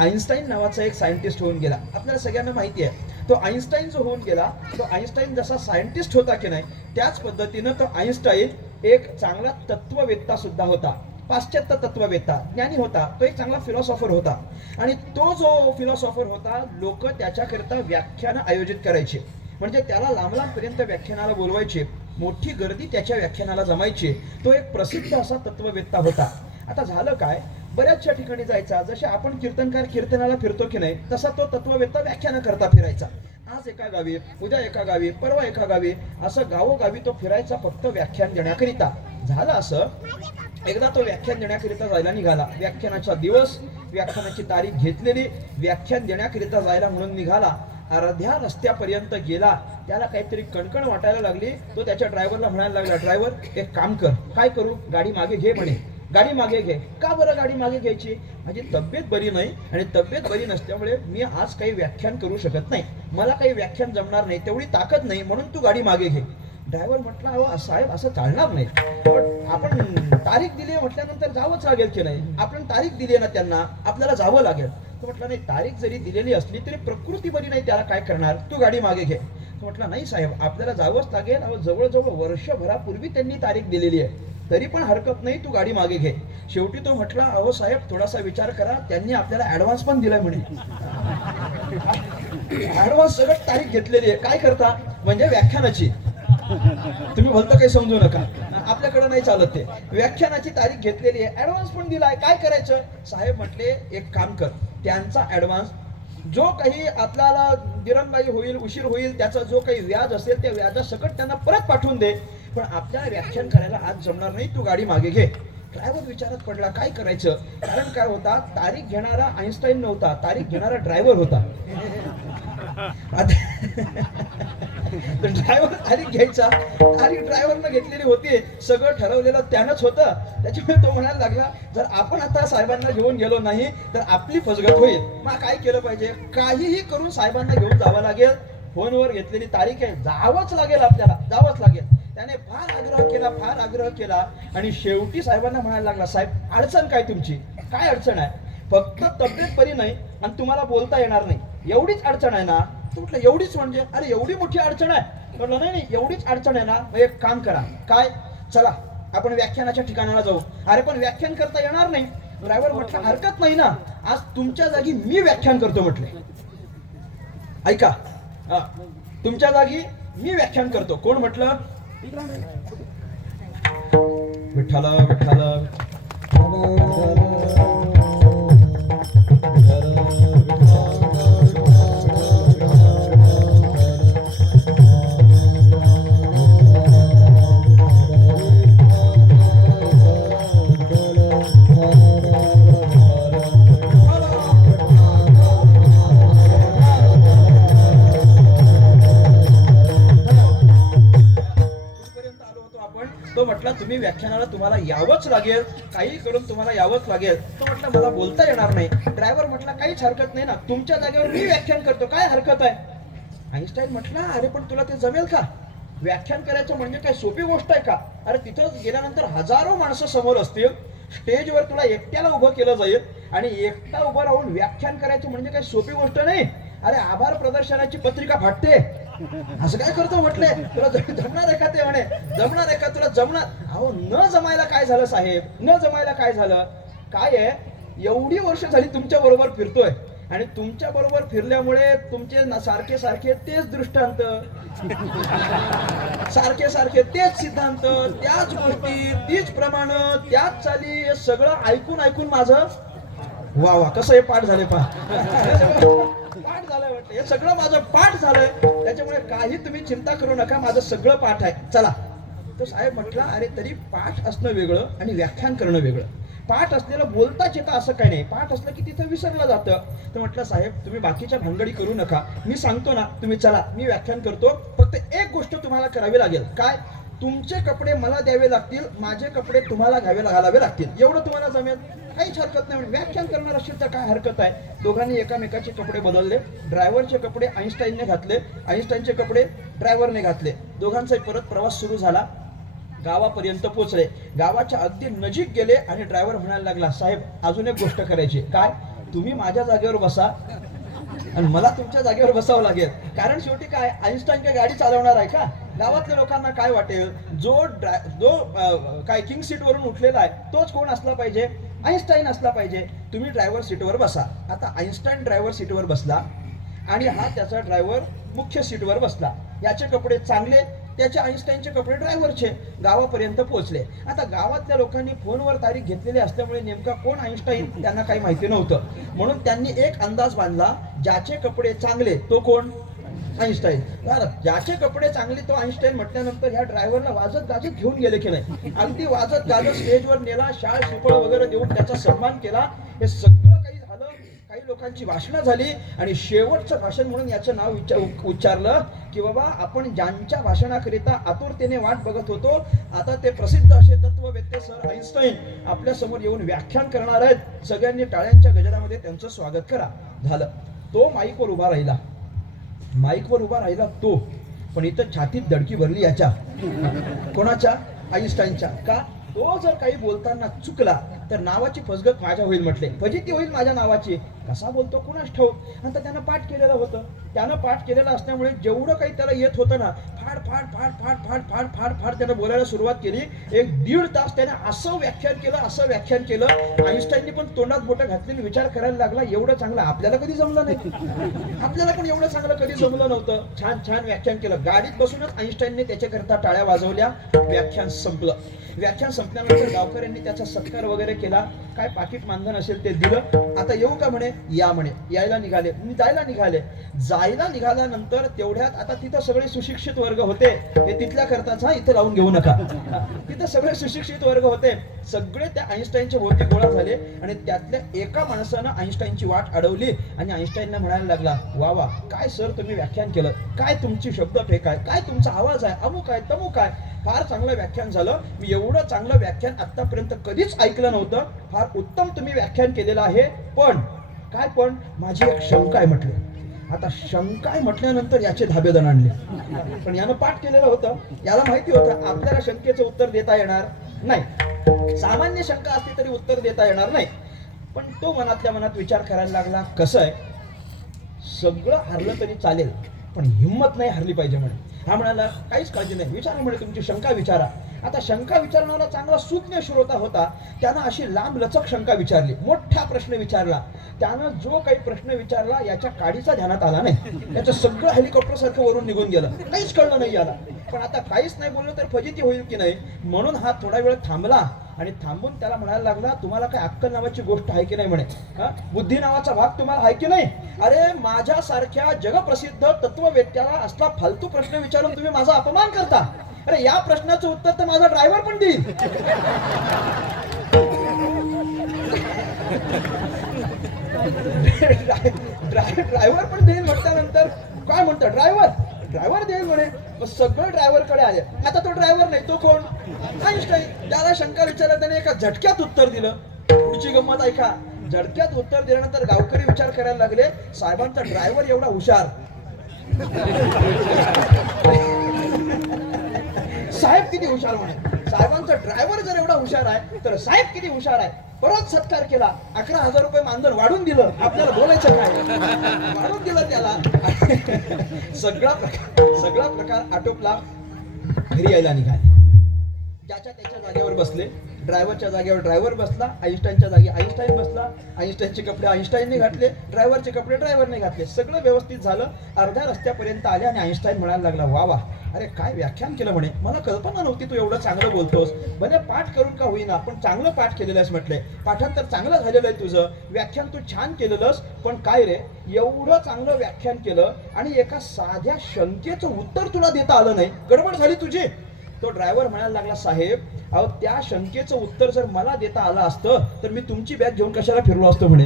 आईन्स्टाईन नावाचा एक सायंटिस्ट होऊन गेला, आपल्याला सगळ्यांना माहिती आहे. तो आईन्स्टाईन जो होऊन गेला, तो आईन्स्टाईन जसा सायंटिस्ट होता की नाही, त्याच पद्धतीनं तो आईन्स्टाईन एक चांगला तत्ववेत्ता सुद्धा होता. पाश्चात्य तत्ववेत्ता, ज्ञानी होता. तो एक चांगला फिलॉसॉफर होता. आणि तो जो फिलॉसॉफर होता, लोक त्याच्याकरिता व्याख्यानं आयोजित करायचे. म्हणजे त्याला लांब लांबपर्यंत व्याख्यानाला बोलवायचे, मोठी गर्दी त्याच्या व्याख्यानाला जमायची. तो एक प्रसिद्ध असा तत्ववेत्ता होता. आता झालं काय, बऱ्याचशा ठिकाणी जायचा. जसे आपण कीर्तनकार कीर्तनाला फिरतो की नाही, तसा तो तत्ववेत्ता व्याख्यानं करता फिरायचा. आज एका गावी, उद्या एका गावी, परवा एका गावी, असं गावोगावी तो फिरायचा फक्त व्याख्यान देण्याकरिता. झालं असं, एकदा तो व्याख्यान देण्याकरिता जायला निघाला. व्याख्यानाचा दिवस व्याख्यानाची तारीख घेतलेली, व्याख्यान देण्याकरिता जायला म्हणून निघाला. अर्ध्या रस्त्यापर्यंत गेला, त्याला काहीतरी कणकण वाटायला लागली. तो त्याच्या ड्रायव्हरला म्हणायला लागला, ड्रायव्हर एक काम कर. काय करू? गाडी मागे घे म्हणे. गाडी मागे घे. का बरं गाडी मागे घ्यायची? माझी तब्येत बरी नाही आणि तब्येत बरी नसल्यामुळे मी आज काही व्याख्यान करू शकत नाही, मला काही व्याख्यान जमणार नाही, तेवढी ताकद नाही, म्हणून तू गाडी मागे घे. ड्रायव्हर म्हटला, अहो साहेब असं चालणार नाही, आपण तारीख दिली म्हटल्यानंतर जावंच लागेल की नाही? आपण तारीख दिली आहे ना त्यांना, आपल्याला जावं लागेल. तो म्हटला, नाही, तारीख जरी दिलेली असली तरी प्रकृती बरी नाही, त्याला काय करणार, तू गाडी मागे घे. तो म्हटला, नाही साहेब आपल्याला जावंच लागेल. अहो जवळजवळ वर्षभरापूर्वी त्यांनी तारीख दिलेली आहे, तरी पण हरकत नाही, तू गाडी मागे घे. शेवटी तो म्हटला, अहो साहेब थोडासा विचार करा, त्यांनी आपल्याला ऍडव्हान्स पण दिलाय म्हणे. ऍडव्हान्स सगळं तारीख घेतलेली आहे. काय करता? म्हणजे व्याख्यानाची. तुम्ही भलतं काही समजू नका, आपल्याकडे नाही चालत ते. व्याख्यानाची तारीख घेतलेली आहे, ऍडव्हान्स पण दिलाय, काय करायचं? साहेब म्हटले, एक काम कर, त्यांचा ऍडव्हान्स जो काही आपल्याला दिरंगाई होईल, उशीर होईल, त्याचा जो काही व्याज असेल त्या व्याजासकट त्यांना परत पाठवून दे, पण आपल्याला व्याख्यान करायला आज जमणार नाही, तू गाडी मागे घे. ड्रायव्हर विचारात पडला, काय करायचं? कारण काय होता, तारीख घेणारा आईन्स्टाईन नव्हता, तारीख घेणारा ड्रायव्हर होता. ड्रायव्हर तारीख घ्यायचा, तारीख ड्रायव्हरनं घेतलेली होती, सगळं ठरवलेलं त्यानंच होतं. त्याच्यामुळे तो म्हणायला लागला, जर आपण आता साहेबांना घेऊन गेलो नाही तर आपली फसगत होईल. मग काय केलं पाहिजे? काहीही करून साहेबांना घेऊन जावं लागेल. फोनवर घेतलेली तारीख आहे, जावंच लागेल, आपल्याला जावंच लागेल. त्याने फार आग्रह केला आणि शेवटी साहेबांना म्हणायला लागला, साहेब अडचण काय तुमची? काय अडचण आहे? फक्त तब्येत बरी नाही आणि तुम्हाला बोलता येणार नाही, एवढीच अडचण आहे ना? म्हटलं एवढीच म्हणजे? अरे एवढी मोठी अडचण आहे? म्हटलं नाही एवढीच अडचण आहे ना. मग एक काम करा. काय? चला आपण व्याख्यानाच्या ठिकाणाला जाऊ. अरे पण व्याख्यान करता येणार नाही. ड्रायव्हर म्हटलं हरकत नाही ना, आज तुमच्या जागी मी व्याख्यान करतो. म्हटले ऐका, तुमच्या जागी मी व्याख्यान करतो. कोण? म्हटलं विठ्ठल विठ्ठल. तो म्हटला तुम्ही व्याख्यानाला तुम्हाला यावंच लागेल, काही करून तुम्हाला यावंच लागेल. तो म्हटला मला बोलता येणार नाही. ड्रायव्हर म्हटला काहीच हरकत नाही ना, तुमच्या जागेवर मी व्याख्यान करतो, काय हरकत आहे? आईन्स्टाईन म्हटला, अरे पण तुला ते जमेल का? व्याख्यान करायचं म्हणजे काय सोपी गोष्ट आहे का? अरे तिथं गेल्यानंतर हजारो माणसं समोर असतील, स्टेजवर तुला एकट्याला उभं केलं जाईल आणि एकटा उभं राहून व्याख्यान करायचं म्हणजे काय सोपी गोष्ट नाही. अरे आभार प्रदर्शनाची पत्रिका फाटते, असं काय करतो? म्हटले तुला जमणार आहे का? ते म्हणे जमणार आहे का? तुला जमणार? अहो न जमायला काय झालं साहेब? न जमायला काय झालं? काय आहे, एवढी वर्ष झाली तुमच्या बरोबर फिरतोय आणि तुमच्या बरोबर फिरल्यामुळे तुमचे सारखे सारखे तेच दृष्टांत, सारखे सारखे तेच सिद्धांत, त्याच गोष्टी, तीच प्रमाण, त्याच चाली, हे सगळं ऐकून ऐकून माझं वा वा कसं हे पाठ झाले पहा. पाठ झालंय वाटतं, हे सगळं माझं पाठ झालंय, त्याच्यामुळे काही तुम्ही चिंता करू नका, माझं सगळं पाठ आहे, चला. तो साहेब म्हटला, अरे तरी पाठ असणं वेगळं आणि व्याख्यान करणं वेगळं. पाठ असलेलं बोलताच येतं असं काही नाही, पाठ असलं की तिथं विसरलं जातं. तर म्हटलं साहेब तुम्ही बाकीच्या भानगडी करू नका, मी सांगतो ना, तुम्ही चला, मी व्याख्यान करतो. फक्त एक गोष्ट तुम्हाला करावी लागेल. काय? तुमचे कपडे मला द्यावे लागतील, माझे कपडे तुम्हाला घालावे लागतील, एवढं तुम्हाला जमेल? काहीच हरकत नाही. व्याख्यान करणार असेल तर काय हरकत आहे? दोघांनी एकामेकाचे कपडे बदलले. ड्रायव्हरचे कपडे आईन्स्टाईनने घातले, आईन्स्टाईनचे कपडे ड्रायव्हरने घातले. दोघांचा परत प्रवास सुरू झाला. गावापर्यंत पोहोचले. गावाच्या अगदी नजीक गेले आणि ड्रायव्हर म्हणायला लागला, साहेब अजून एक गोष्ट करायची. काय? तुम्ही माझ्या जागेवर बसा आणि मला तुमच्या जागेवर बसावं लागेल. कारण शेवटी काय, आईन्स्टाईन काय गाडी चालवणार आहे का? गावातल्या लोकांना काय वाटेल, जो काय किंग सीट वरून उठलेला आहे तोच कोण असला पाहिजे? आईन्स्टाईन असला पाहिजे. तुम्ही ड्रायव्हर सीटवर बसा. आता आईन्स्टाईन ड्रायव्हर सीटवर बसला आणि हा त्याचा ड्रायव्हर मुख्य सीटवर बसला. याचे कपडे चांगले, त्याचे आईन्स्टाईनचे कपडे ड्रायव्हरचे. गावापर्यंत पोहोचले. आता गावातल्या लोकांनी फोनवर तारीख घेतलेली असल्यामुळे नेमका कोण आईन्स्टाईन त्यांना काही माहिती नव्हतं, म्हणून त्यांनी एक अंदाज बांधला, ज्याचे कपडे चांगले तो कोण? आईन्स्टाईन. ज्याचे कपडे चांगले तो आईन्स्टाईन म्हटल्यानंतर ह्या ड्रायव्हरला वाजत गाजत घेऊन गेले की नाही? अगदी वाजत गाजत स्टेजवर नेला, शाळ शिपळ वगैरे देऊन त्याचा सन्मान केला. हे सगळं काही लोकांची भाषणं झाली आणि शेवटचं भाषण म्हणून याचं नाव उच्चारलं की बाबा आपण ज्यांच्या भाषणाकरिता आतुरतेने वाट बघत होतो, आता ते प्रसिद्ध असे तत्ववेत्ते सर आईन्स्टाईन आपल्या समोर येऊन व्याख्यान करणार आहेत. सगळ्यांनी टाळ्यांच्या गजरामध्ये त्यांचं स्वागत करा. झालं. तो माईकवर उभा राहिला तो, पण इथं छातीत दडकी भरली याच्या. कोणाच्या? आईन्स्टाईनच्या. का? तो जर काही बोलताना चुकला तर नावाची फसगत माझ्या होईल म्हटले, फजिती होईल माझ्या नावाची. कसा बोलतो कुणास ठाऊक. आणि त्यानं पाठ केलेलं होतं. त्यानं पाठ केलेलं असल्यामुळे जेवढं काही त्याला येत होतं ना, फाड फाड फाड फाड फाड फाड फाड फाड त्यानं बोलायला सुरुवात केली. 1-1.5 तास त्याने असं व्याख्यान केलं. आईन्स्टाईननी पण तोंडात बोटं घातलेली विचार करायला लागला, एवढं चांगलं आपल्याला कधी जमलं नाही. आपल्याला पण एवढं चांगलं कधी जमलं नव्हतं. छान छान व्याख्यान केलं. गाडीत बसूनच आईन्स्टाईनने त्याच्याकरता टाळ्या वाजवल्या. व्याख्यान संपलं. व्याख्यान संपल्यानंतर गावकऱ्यांनी त्याचा सत्कार वगैरे केला. काय पाकिट मानधन असेल ते दिलं. आता येऊ का म्हणे? या म्हणे. जायला निघाल्यानंतर तेवढ्यात आता तिथं सगळे सुशिक्षित वर्ग होते. हे तिथल्या करताच इथं लावून घेऊ नका. तिथं सगळे सुशिक्षित वर्ग होते. सगळे त्या आईन्स्टाईनच्या भोवती गोळा झाले आणि त्यातल्या एका माणसानं आईन्स्टाईनची वाट अडवली आणि आईन्स्टाईनला म्हणायला लागला, वा वा, काय सर तुम्ही व्याख्यान केलं, काय तुमची शब्दफेक आहे, काय तुमचा आवाज आहे, अमुक आहे तमुक आहे, फार चांगलं व्याख्यान झालं. मी एवढं चांगलं व्याख्यान आतापर्यंत कधीच ऐकलं नव्हतं. फार उत्तम तुम्ही व्याख्यान केलेलं आहे. पण माझी एक शंका आहे म्हटलं. आता शंका आहे म्हटल्यानंतर याचे धाबेदन आणले. पण यानं पाठ केलेलं होतं. याला माहिती होतं आपल्याला शंकेचं उत्तर देता येणार नाही. सामान्य शंका असली तरी उत्तर देता येणार नाही. पण तो मनातल्या मनात विचार करायला लागला, कसं आहे, सगळं हरलं तरी चालेल पण हिंमत नाही हरली पाहिजे म्हणे. हा म्हणाला, काहीच काळजी नाही, विचारा म्हणे, तुमची शंका विचारा. आता शंका विचारणारा चांगला सुज्ञ श्रोता होता. त्यानं अशी लांब लचक शंका विचारली. मोठा प्रश्न विचारला. त्यानं जो काही प्रश्न विचारला याच्या काडीचा ध्यानात आला नाही. याचं सगळं हेलिकॉप्टर सारखं वरून निघून गेलं. काहीच कळलं नाही याला. पण आता काहीच नाही बोललं तर फजिती होईल की नाही, म्हणून हा थोडा वेळ थांबला आणि थांबून त्याला म्हणायला लागला, तुम्हाला काय अक्कल नावाची गोष्ट आहे की नाही म्हणे. बुद्धी नावाचा भाग तुम्हाला आहे की नाही. अरे माझ्यासारख्या जगप्रसिद्ध तत्ववेत्याला असला फालतू प्रश्न विचारून तुम्ही माझा अपमान करता. अरे या प्रश्नाचं उत्तर तर माझा ड्रायव्हर पण देईल. ड्रायव्हर पण देईल म्हटल्यानंतर काय म्हणतं, ड्रायव्हर देईल म्हणे. मग सगळं ड्रायव्हर कडे आले. आता तो ड्रायव्हर नाही, तो कोण? आईन्स्टाईन. त्याला शंका विचारला, त्याने एका झटक्यात उत्तर दिलं. पुढची गंमत ऐका. झटक्यात उत्तर दिल्यानंतर गावकरी विचार करायला लागले, साहेबांचा ड्रायव्हर एवढा हुशार, साहेब किती हुशार म्हणे. साहेबांचा ड्रायव्हर जर एवढा हुशार आहे तर साहेब किती हुशार आहे. परत सत्कार केला. 11,000 रुपये मानधन वाढून दिलं. आपल्याला बोलायचं काय, वाढून दिलं त्याला. सगळा प्रकार आटोपला. घरी यायला निघाले. ज्याच्या त्याच्या जागेवर बसले. ड्रायव्हरच्या जागेवर ड्रायव्हर बसला, आईन्स्टाईनच्या जागी आईन्स्टाईन बसला. आईन्स्टाईनचे कपडे आईन्स्टाईनने घातले, ड्रायव्हरचे कपडे ड्रायव्हरने घातले. सगळं व्यवस्थित झालं. अर्ध्या रस्त्यापर्यंत आले आणि आईन्स्टाईन म्हणायला लागला, वा वा, अरे काय व्याख्यान केलं म्हणे. मला कल्पना नव्हती तू एवढं चांगलं बोलतोस. भले पाठ करून का होईना पण चांगलं पाठ केलेलं आहेस म्हटलंय. पाठांतर चांगलं झालेलं आहे तुझं. व्याख्यान तू छान केलेलंस. पण काय रे, एवढं चांगलं व्याख्यान केलं आणि एका साध्या शंकेचं उत्तर तुला देता आलं नाही, गडबड झाली तुझी. तो ड्रायव्हर म्हणायला लागला, साहेब अहो त्या शंकेचं उत्तर जर मला देता आलं असतं तर मी तुमची बॅग घेऊन कशाला फिरलो असतो म्हणे.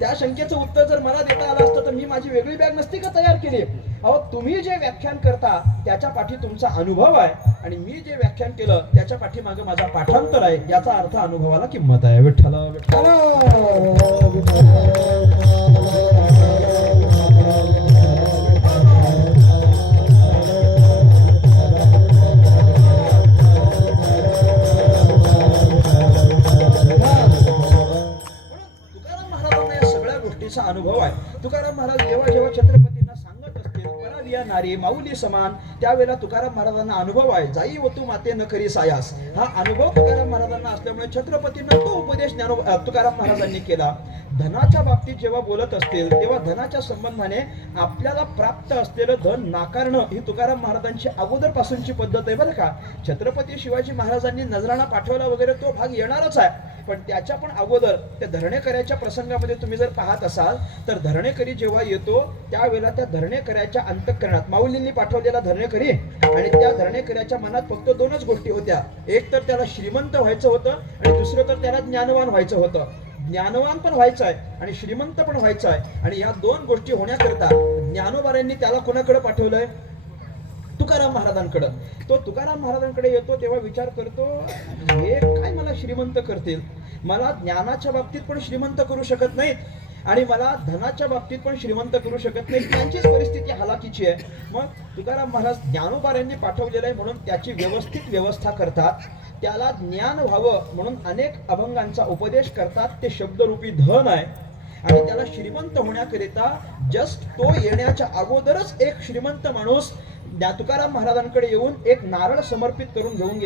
त्या शंकेचं उत्तर जर मला देता आलं असतं तर मी माझी वेगळी बॅग नसती का तयार केली. अहो तुम्ही जे व्याख्यान करता त्याच्या पाठी तुमचा अनुभव आहे आणि मी जे व्याख्यान केलं त्याच्या पाठी मागे माझा पाठांतर आहे. याचा अर्थ अनुभवाला किंमत आहे. विठ्ठला विठ्ठला. अनुभव आहे. तुकाराम महाराज जेव्हा जेव्हा छत्रपतींना सांगत असतील पराविया नारी माऊली समान, त्यावेळेला तुकाराम महाराजांना अनुभव आहे. जाई व तू माते न करी सायास. हा अनुभव तुकाराम महाराजांना असल्यामुळे छत्रपतींना तो उपदेश तुकाराम महाराजांनी केला. धनाच्या बाबतीत जेव्हा बोलत असतील तेव्हा धनाच्या संबंधाने आपल्याला प्राप्त असलेलं धन नाकारणं ही तुकाराम महाराजांची अगोदरपासूनची पद्धत आहे बरं का. छत्रपती शिवाजी महाराजांनी नजराणा पाठवला वगैरे तो भाग येणारच आहे. पण त्याच्या पण अगोदर त्या धरणेकऱ्याच्या प्रसंगामध्ये तुम्ही जर पाहत असाल तर धरणेकरी जेव्हा येतो त्यावेळेला त्या धरणेकऱ्याच्या अंतःकरणात माऊलींनी पाठवलेला धरणेकरी आणि त्या धरणेकऱ्याच्या मनात फक्त दोनच गोष्टी होत्या. एक तर त्याला श्रीमंत व्हायचं होतं आणि दुसरं तर त्याला ज्ञानवान व्हायचं होतं. ज्ञानवान पण व्हायचं आहे आणि श्रीमंत पण व्हायचं आहे. आणि या दोन गोष्टी होण्याकरता ज्ञानोबाऱ्यांनी त्याला कोणाकडे पाठवलंय? तुकाराम महाराजांकडे. तो तुकाराम महाराजांकडे येतो तेव्हा विचार करतो, हे काय मला श्रीमंत करतील, मला ज्ञानाच्या बाबतीत पण श्रीमंत करू शकत नाहीत आणि मला धनाच्या बाबतीत पण श्रीमंत करू शकत नाही, त्यांचीच परिस्थिती हालाकीची आहे. मग तुकाराम महाराज ज्ञानोबाऱ्यांनी पाठवलेलं आहे म्हणून त्याची व्यवस्थित व्यवस्था करतात, त्याला ज्ञान व्हावं म्हणून अनेक अभंगांचा उपदेश करतात. ते शब्दरूपी धन आहे आणि त्याला श्रीमंत होण्याकरिता जस्ट तो येण्याच्या अगोदरच एक श्रीमंत माणूस तुकाराम महाराजांकडे येऊन एक नारळ समर्पित करून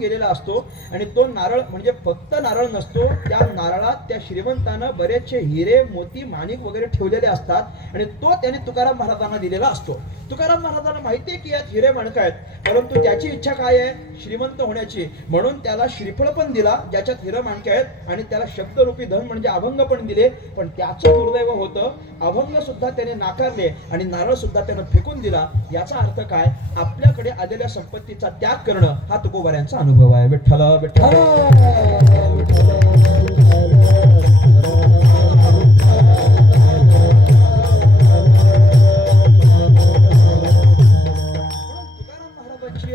गेलेला असतो आणि तो नारळ म्हणजे फक्त नारळ नसतो, त्या नारळात त्या श्रीमंतानं बरेचसे हिरे मोती माणिक वगैरे ठेवलेले असतात आणि तो त्याने तुकाराम महाराजांना दिलेला असतो. तुकाराम महाराजांना माहिती आहे की यात हिरे माणक आहेत, परंतु त्याची इच्छा काय आहे? श्रीमंत होण्याची. म्हणून त्याला श्रीफळ पण दिला ज्याच्यात हिरे माणके आहेत आणि त्याला शब्दरूपी धन म्हणजे अभंग पण दिले. पण त्याचं दुर्दैव होतं, अभंग सुद्धा त्याने नाकारले आणि नारळ सुद्धा त्यानं फेकून दिला. याचा अर्थ काय? आपल्याकडे आलेल्या संपत्तीचा त्याग करणं हा तुकोबाऱ्यांचा अनुभव आहे. विठ्ठल विठ्ठल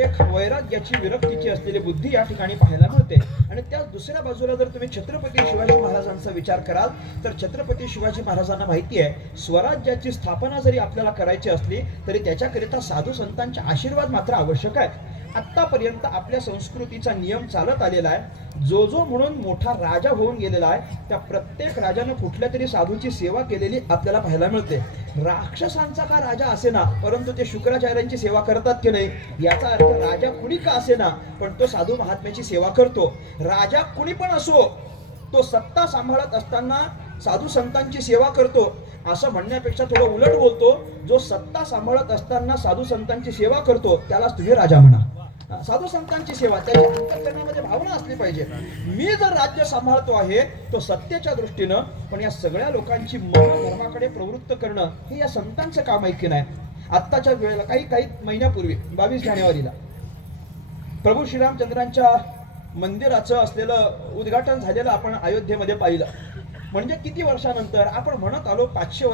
एक वैराग्याची विरक्तीची असलेली बुद्धी या ठिकाणी पाहायला मिळते. आणि त्या दुसऱ्या बाजूला जर तुम्ही छत्रपती शिवाजी महाराजांचा विचार कराल तर छत्रपती शिवाजी महाराजांना माहिती आहे, स्वराज्याची स्थापना जरी आपल्याला करायची असली तरी त्याच्याकरिता साधू संतांचे आशीर्वाद मात्र आवश्यक आहे. आतापर्यंत आपल्या संस्कृतीचा नियम चालत आलेला आहे, जो जो म्हणून मोठा राजा होऊन गेलेला आहे त्या प्रत्येक राजानं कुठल्या तरी साधूची सेवा केलेली आपल्याला पाहायला मिळते. राक्षसांचा का राजा असेना, परंतु ते शुक्राचार्यांची सेवा करतात की नाही, याचा अर्थ राजा कुणी का असेना पण तो साधू महात्म्याची सेवा करतो. राजा कुणी पण असो, तो सत्ता सांभाळत असताना साधू संतांची सेवा करतो. असं म्हणण्यापेक्षा थोडं उलट बोलतो, जो सत्ता सांभाळत असताना साधू संतांची सेवा करतो त्यालाच तुम्ही राजा म्हणा. साधू संतांची सेवा त्याच्या अंतःकरणामध्ये भावना असली पाहिजे. मी जर राज्य सांभाळतो आहे तो सत्तेच्या दृष्टीनं, पण या सगळ्या लोकांची मन धर्माकडे प्रवृत्त करणं हे या संतांचं काम आहे की नाही. आत्ताच्या वेळेला काही महिन्यापूर्वी 22 जानेवारीला प्रभू श्रीरामचंद्रांच्या मंदिराचं असलेलं उद्घाटन झालेलं आपण अयोध्येमध्ये पाहिलं. म्हणजे किती वर्षानंतर आपण म्हणत आलो, 500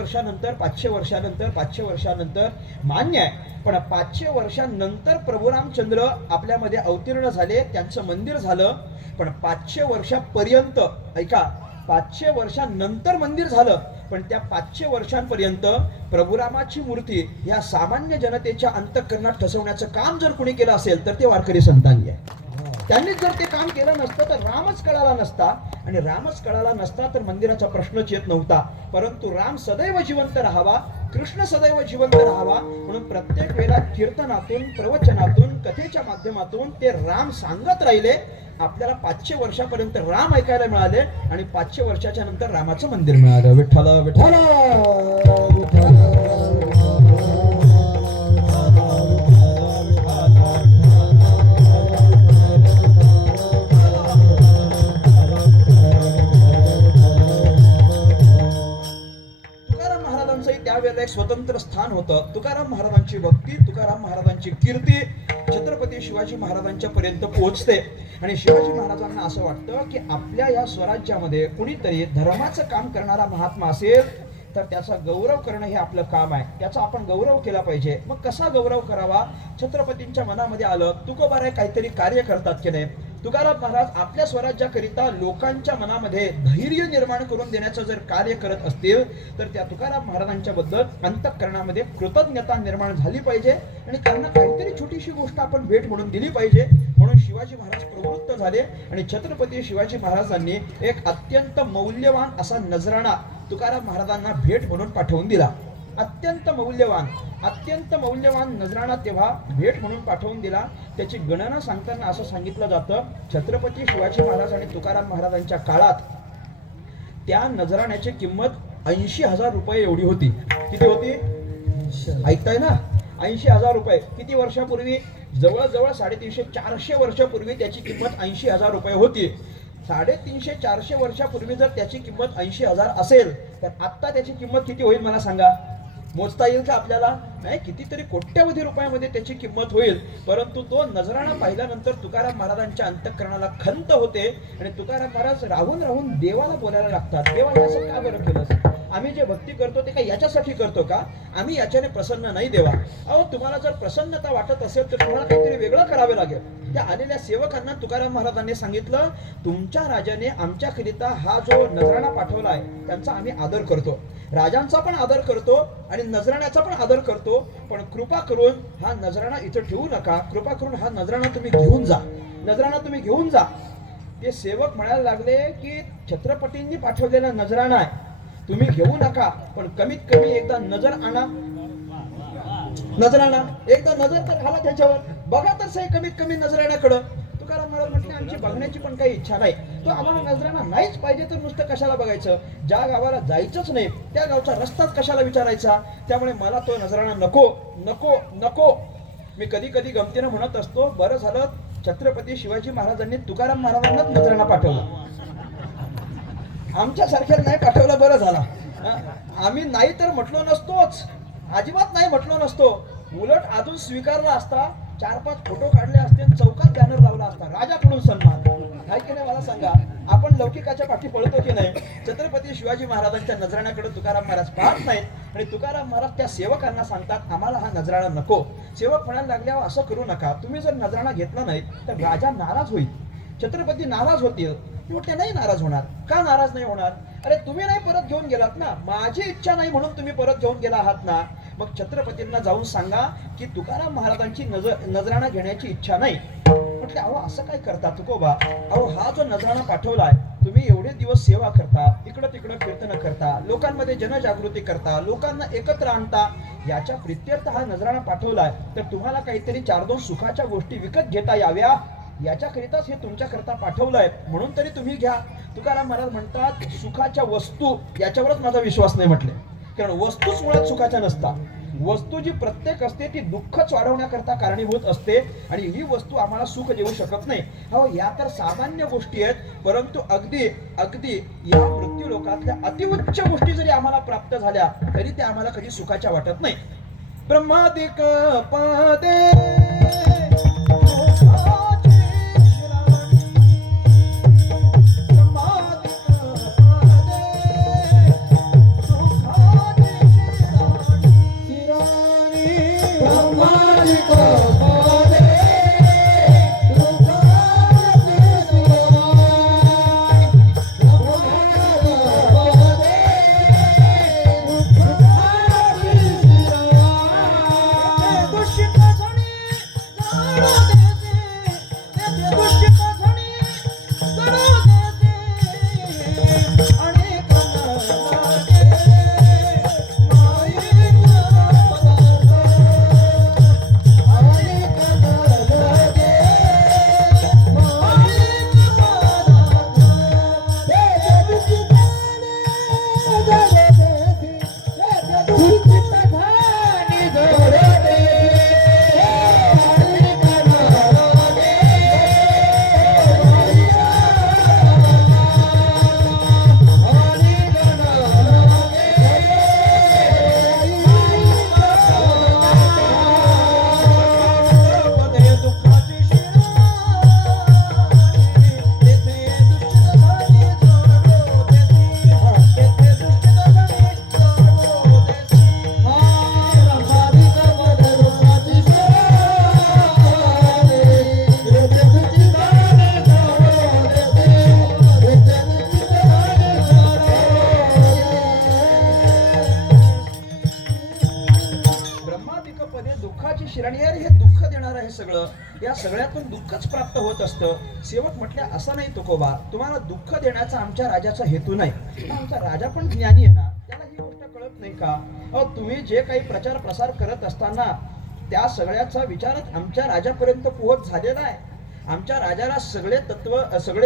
वर्षानंतर मान्य आहे, पण 500 वर्षानंतर प्रभू रामचंद्र आपल्यामध्ये अवतीर्ण झाले, त्यांचं मंदिर झालं. पण 500 वर्षापर्यंत ऐका, 500 वर्षानंतर मंदिर झालं, पण त्या 500 वर्षांपर्यंत प्रभुरामाची मूर्ती या सामान्य जनतेच्या अंतःकरणात ठसवण्याचं काम जर कुणी केलं असेल तर ते वारकरी संतांनी आहे. त्यांनी जर ते काम केलं नसतं तर रामच कळाला नसता, आणि रामच कळाला नसता तर मंदिराचा प्रश्नच येत नव्हता. परंतु राम सदैव जिवंत राहावा, कृष्ण सदैव जिवंत राहावा म्हणून प्रत्येक वेळेला कीर्तनातून, प्रवचनातून, कथेच्या माध्यमातून ते राम सांगत राहिले. आपल्याला 500 वर्षापर्यंत राम ऐकायला मिळाले आणि 500 वर्षाच्या नंतर रामाचं मंदिर मिळालं. विठ्ठल विठ्ठल त्यावेळेला एक स्वतंत्र स्थान होतं. तुकाराम महाराजांची भक्ती, तुकाराम महाराजांची कीर्ती छत्रपती शिवाजी महाराजांच्या पर्यंत पोहोचते आणि शिवाजी महाराजांना असं वाटतं की आपल्या या स्वराज्यामध्ये कुणीतरी धर्माचं काम करणारा महात्मा असेल तर त्याचा गौरव करणं हे आपलं काम आहे, त्याचा आपण गौरव केला पाहिजे. मग कसा गौरव करावा? छत्रपतींच्या मनामध्ये आलं, तुकोबाराय काहीतरी कार्य करतात की नाही. तुकाराम महाराज आपल्या स्वराज्याकरिता लोकांच्या मनामध्ये धैर्य निर्माण करून देण्याचं जर कार्य करत असतील तर त्या तुकाराम महाराजांच्या बद्दल अंतःकरणामध्ये कृतज्ञता निर्माण झाली पाहिजे आणि त्यांना काहीतरी छोटीशी गोष्ट आपण भेट म्हणून दिली पाहिजे. म्हणून शिवाजी महाराज प्रवृत्त झाले आणि छत्रपती शिवाजी महाराजांनी एक अत्यंत मौल्यवान असा नजराणा तुकाराम महाराजांना भेट म्हणून पाठवून दिला. अत्यंत मौल्यवान नजराणा तेव्हा भेट म्हणून पाठवून दिला. त्याची गणना सांगताना असं सांगितलं जातं, छत्रपती शिवाजी महाराज आणि तुकाराम महाराजांच्या काळात त्या नजराण्याची किंमत 80,000 रुपये एवढी होती. किती होती? ऐकताय ना? 80,000 रुपये. किती वर्षापूर्वी? जवळजवळ 350-400 वर्षापूर्वी त्याची किंमत 80,000 रुपये होती. 350-400 वर्षापूर्वी जर त्याची किंमत 80,000 असेल तर आता त्याची किंमत किती होईल मला सांगा? मोजता येईल का आपल्याला? नाही, कितीतरी कोट्यवधी रुपयामध्ये त्याची किंमत होईल. परंतु तो नजराणा पाहिल्यानंतर तुकाराम महाराजांच्या अंतःकरणाला खंत होते आणि तुकाराम महाराज राहून राहून देवाला बोलायला लागतात. देवा हे असं का बरं केलं? आम्ही जे भक्ती करतो ते काय याच्यासाठी करतो का? आम्ही याच्याने प्रसन्न नाही देवा. अहो, तुम्हाला जर प्रसन्नता वाटत असेल तर तुम्हाला काहीतरी वेगळं करावे लागेल. त्या आलेल्या सेवकांना तुकाराम महाराजांनी सांगितलं, तुमच्या राजाने आमच्याकरिता हा जो नजराणा पाठवला आहे त्यांचा आम्ही आदर करतो, राजांचा पण आदर करतो आणि नजराण्याचा पण आदर करतो, पण कृपा करून हा नजराणा इथं ठेवू नका. कृपा करून हा नजराणा तुम्ही घेऊन जा. नजराणा तुम्ही घेऊन जा. ते सेवक म्हणायला लागले की छत्रपतींनी पाठवलेला नजराणा आहे, तुम्ही घेऊ नका, पण कमीत कमी एकदा नजर आणा. नजराणा एकदा नजर तर घाला त्याच्यावर, बघा तर सही कमीत कमी नजराण्याकडं. तुकाराम महाराज म्हटले, आमची बघण्याची पण काही इच्छा नाही. तो आम्हाला नजराणा नाहीच पाहिजे तर नुसतं कशाला बघायचं? ज्या गावाला जायचंच नाही त्या गावचा रस्ताच कशाला विचारायचा? त्यामुळे मला तो नजराणा नको नको नको. मी कधी कधी गमतीनं म्हणत असतो, बरं झालं छत्रपती शिवाजी महाराजांनी तुकाराम महाराजांनाच नजराणा पाठवला, आमच्या सारख्याला नाही पाठवलं, बरं झाला. आम्ही नाही तर म्हटलो नसतोच, अजिबात नाही म्हटलो नसतो. उलट अजून स्वीकारला असता, 4-5 फोटो काढले असते, चौकात बॅनर लावला असता, राजाकडून सन्मान. काय की नाही मला सांगा? आपण लौकिकाच्या पाठी पळतो की नाही? छत्रपती शिवाजी महाराजांच्या नजराण्याकडे तुकाराम महाराज पाहत नाहीत आणि तुकाराम महाराज त्या सेवकांना सांगतात, आम्हाला हा नजराणा नको. सेवक म्हणायला लागल्यावर असं करू नका, तुम्ही जर नजराणा घेतला नाही तर राजा नाराज होईल, छत्रपती नाराज होतील. ते नाही नाराज होणार. का नाराज नाही होणार? अरे तुम्ही नाही परत घेऊन गेलात ना, माझी इच्छा नाही म्हणून तुम्ही परत घेऊन गेला आहात ना. मग छत्रपतींना जाऊन सांगा की तुकाराम महाराजांची नजराणा घेण्याची इच्छा नाही. म्हटले, अहो असं काय करता तुकोबा? अहो हा जो नजराणा पाठवलाय, तुम्ही एवढे दिवस सेवा करता, इकडं तिकडं कीर्तन करता, लोकांमध्ये जनजागृती करता, लोकांना एकत्र आणता, याच्या प्रित्यर्थ हा नजराणा पाठवलाय, तर तुम्हाला काहीतरी 4-2 सुखाच्या गोष्टी विकत घेता याव्या, याच्याकरिताच हे तुमच्याकरता पाठवलंय, म्हणून तरी तुम्ही घ्या. तुकाराम महाराज म्हणतात, सुखाच्या वस्तू याच्यावरच माझा विश्वास नाही म्हटले, कारण वस्तूच मुळात सुखाच्या नसतात. वस्तू जी प्रत्येक असते ती दुःखच वाढवण्याकरता कारणीभूत असते आणि ही वस्तू आम्हाला सुख देऊ शकत नाही. हो, या तर सामान्य गोष्टी आहेत, परंतु अगदी अगदी या मृत्यू लोकातल्या अतिउच्च गोष्टी जरी आम्हाला प्राप्त झाल्या तरी त्या आम्हाला कधी सुखाच्या वाटत नाही. ब्रह्मादिक पदे या सगळ्यातून दुःखच प्राप्त होत असतं. सेवक म्हटले, असं नाही तुकोबा, तुम्हाला दुःख देण्याचा आमच्या राजाचा हेतू नाही. आमचा राजा पण ज्ञानी आहे ना, त्याला ही गोष्ट कळत नाही का? तुम्ही जे काही प्रचार प्रसार करत असताना त्या सगळ्याचा विचारच आमच्या राजापर्यंत पोहोच झालेला आहे. आमच्या राजाला सगळे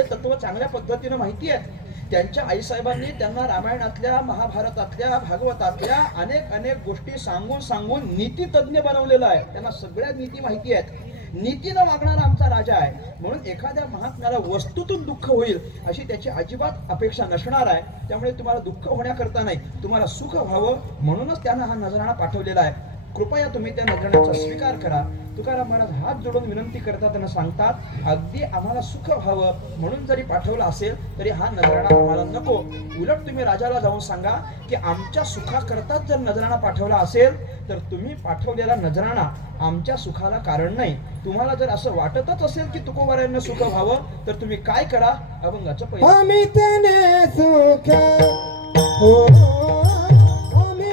तत्व चांगल्या पद्धतीने माहिती आहेत. त्यांच्या आईसाहेबांनी त्यांना रामायणातल्या, महाभारतातल्या, भागवतातल्या अनेक गोष्टी सांगून नीती तज्ञ बनवलेला आहे. त्यांना सगळ्या नीती माहिती आहेत. नीतीनं वागणारा आमचा राजा आहे. म्हणून एखाद्या महात्म्याला वस्तूतून दुःख होईल अशी त्याची अजिबात अपेक्षा नसणार आहे. त्यामुळे तुम्हाला दुःख होण्याकरता नाही, तुम्हाला सुख व्हावं म्हणूनच त्यानं हा नजराणा पाठवलेला आहे. कृपया तुम्ही त्या नजराण्याचा स्वीकार करा. तुकाराम महाराज हात जोडून विनंती करतात, त्यांना सांगतात अगदी आम्हाला सुख व्हावं म्हणून जरी पाठवला असेल तरी हा नजराणा आम्हाला नको. उलट तुम्ही राजाला जाऊन सांगा की आमच्या सुखाकरताच जर नजराणा पाठवला असेल तर तुम्ही पाठवलेला नजराणा आमच्या सुखाला कारण नाही. तुम्हाला जर असं वाटतच असेल की तुकोबारायांना सुख व्हावं तर तुम्ही काय करा, अभंगाचं पहिलं आम्ही त्याने सुख हो आम्ही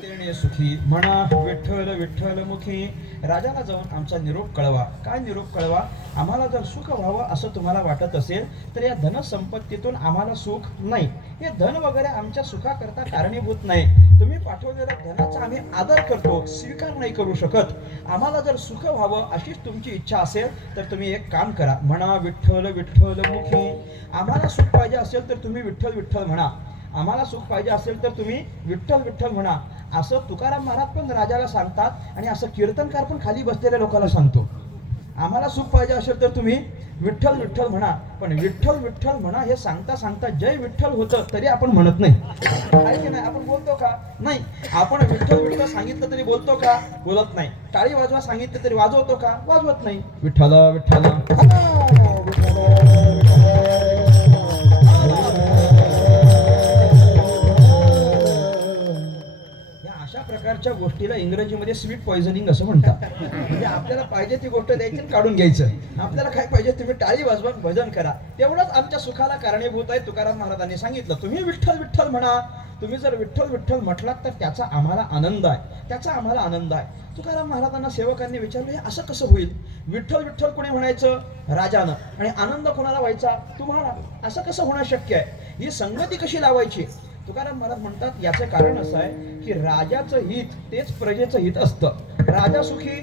त्याने सुख म्हणा विठ्ठल विठ्ठल मुखी. राजाला जाऊन आमचा निरोप कळवा. काय निरोप कळवा? आम्हाला जर सुख व्हावं असं तुम्हाला वाटत असेल तर या धनसंपत्तीतून आम्हाला सुख नाही. हे धन वगैरे आमच्या सुखाकरता कारणीभूत नाही. तुम्ही पाठवलेल्या धनाचा आम्ही आदर करतो, स्वीकार नाही करू शकत. आम्हाला जर सुख व्हावं अशीच तुमची इच्छा असेल तर तुम्ही एक काम करा, म्हणा विठ्ठल विठ्ठल मुखी. आम्हाला सुख पाहिजे असेल तर तुम्ही विठ्ठल विठ्ठल म्हणा. आम्हाला सुख पाहिजे असेल तर तुम्ही विठ्ठल विठ्ठल म्हणा. असं तुकाराम महाराज पण राजाला सांगतात आणि असं कीर्तनकार पण खाली बसलेल्या लोकांना सांगतो. आम्हाला सुख पाहिजे असेल तर तुम्ही विठ्ठल विठ्ठल म्हणा. पण विठ्ठल विठ्ठल म्हणा हे सांगता सांगता जय विठ्ठल होतं तरी आपण म्हणत नाही. आहे की नाही? आपण बोलतो का? नाही. आपण विठ्ठल विठ्ठल सांगितलं तरी बोलतो का? बोलत नाही. टाळी वाजवा सांगितलं तरी वाजवतो का? वाजवत नाही. विठ्ठल विठ्ठल प्रकारच्या गोष्टीला इंग्रजीमध्ये स्वीट पॉइझनिंग असं म्हणतात. म्हणजे आपल्याला पाहिजे ती गोष्ट द्यायची काढून घ्यायचं. आपल्याला काय पाहिजे तुम्ही टाळी वाजवा, भजन करा, तेवढंच आमच्या सुखाला कारणीभूत आहे. तुकाराम महाराजांनी सांगितलं तुम्ही विठ्ठल विठ्ठल म्हणा. तुम्ही जर विठ्ठल विठ्ठल म्हटलात तर त्याचा आम्हाला आनंद आहे, त्याचा आम्हाला आनंद आहे. तुकाराम महाराजांना सेवकांनी विचारलं हे असं कसं होईल? विठ्ठल विठ्ठल कोणी म्हणायचं? राजानं. आणि आनंद कोणाला व्हायचा? तुम्हाला. असं कसं होणं शक्य आहे? ही संगती कशी लावायची? तुकाराम महाराज म्हणतात याचं कारण असं आहे की राजाचं हित तेच प्रजेचं हित असतं. राजा सुखी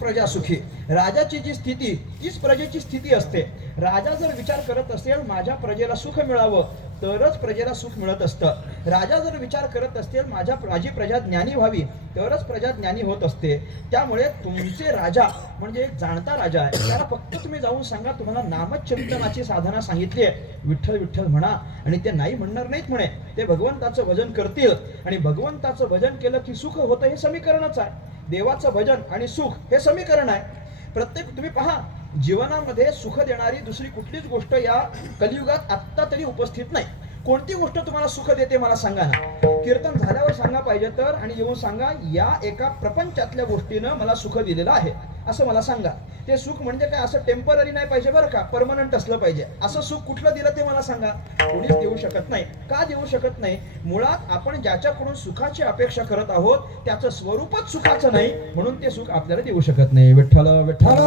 प्रजा सुखी. राजाची जी स्थिती तीच प्रजेची स्थिती असते. राजा जर विचार करत असेल माझ्या प्रजेला सुख मिळावं तरच प्रजेला सुख मिळत असतं. राजा जर विचार करत असेल माझी प्रजा ज्ञानी व्हावी तरच प्रजा ज्ञानी होत असते. त्यामुळे तुमचे राजा म्हणजे एक जाणता राजा आहे. त्याला फक्त तुम्ही जाऊन सांगा तुम्हाला नामचिंतनाची साधना सांगितली आहे, विठ्ठल विठ्ठल म्हणा. आणि ते नाही म्हणणार नाहीत म्हणे, ते भगवंताचं भजन करतील. आणि भगवंताचं भजन केलं की सुख होतं हे समीकरणच आहे. देवाचं भजन आणि सुख हे समीकरण आहे. प्रत्येक तुम्ही पहा जीवनामध्ये सुख देणारी दुसरी कुठलीच गोष्ट या कलियुगात आत्ता तरी उपस्थित नाही. कोणती गोष्ट तुम्हाला सुख देते मला सांगा ना. कीर्तन झाल्यावर सांगा पाहिजे तर, आणि येऊन सांगा या एका प्रपंचातल्या गोष्टीनं मला सुख दिलेलं आहे असं मला सांगा. ते सुख म्हणजे काय असं टेम्पररी नाही पाहिजे बरं का, परमनंट असलं पाहिजे. असं सुख कुठलं दिलं ते मला सांगा. कोणीच देऊ शकत नाही. का देऊ शकत नाही? मुळात आपण ज्याच्याकडून सुखाची अपेक्षा करत आहोत त्याचं स्वरूपच सुखाचं नाही, म्हणून ते सुख आपल्याला देऊ शकत नाही. विठ्ठल विठ्ठल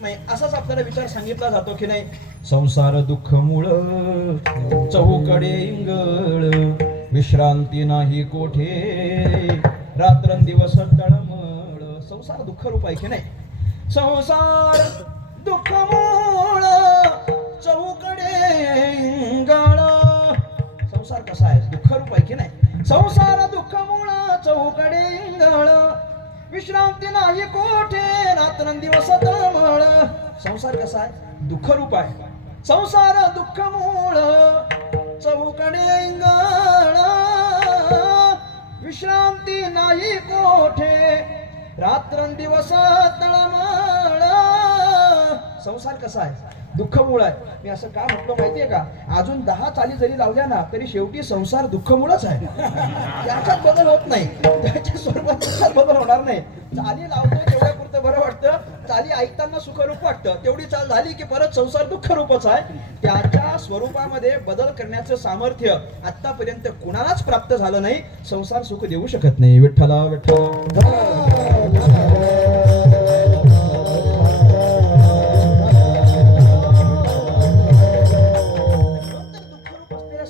नाही असाच आपल्याला विचार सांगितला जातो की नाही. संसार दुःख मूळ चौकडे इंगळ विश्रांती नाही कोठे रात्रंदिवस तळमळ. संसार दुःख रूप आहे की नाही? संसार दुःख मूळ चौकडे इंगळ. संसार कसा आहे? दुःख रूप आहे की नाही? संसार दुःख मूळ चौकडे इंगळ. विश्रांती नाही कोठे रात्रंदिवस तळमळ. संसार कसा आहे? दुःख रूप आहे. संसार दुःख मूळ चौकडे इंगळ. विश्रांती नाही कोठे रात्रंदिवस तळमळ. संसार कसा आहे? दुःख मूळ आहे. मी असं का म्हटलं माहितीये का? अजून 10 चाली जरी लावल्या ना तरी शेवटी संसार दुःख मूळच आहे. याच्यात बदल होत नाही, त्याच्या स्वरूपात बदल होणार नाही. चाली लावतो तेवढ्या पुरतं बरं वाटतं, चाली ऐकताना सुखरूप वाटतं, तेवढी चाल झाली की परत संसार दुःख रूपच आहे. त्याच्या स्वरूपामध्ये बदल करण्याचं सामर्थ्य आतापर्यंत कुणालाच प्राप्त झालं नाही. संसार सुख देऊ शकत नाही. विठ्ठला विठ्ठला.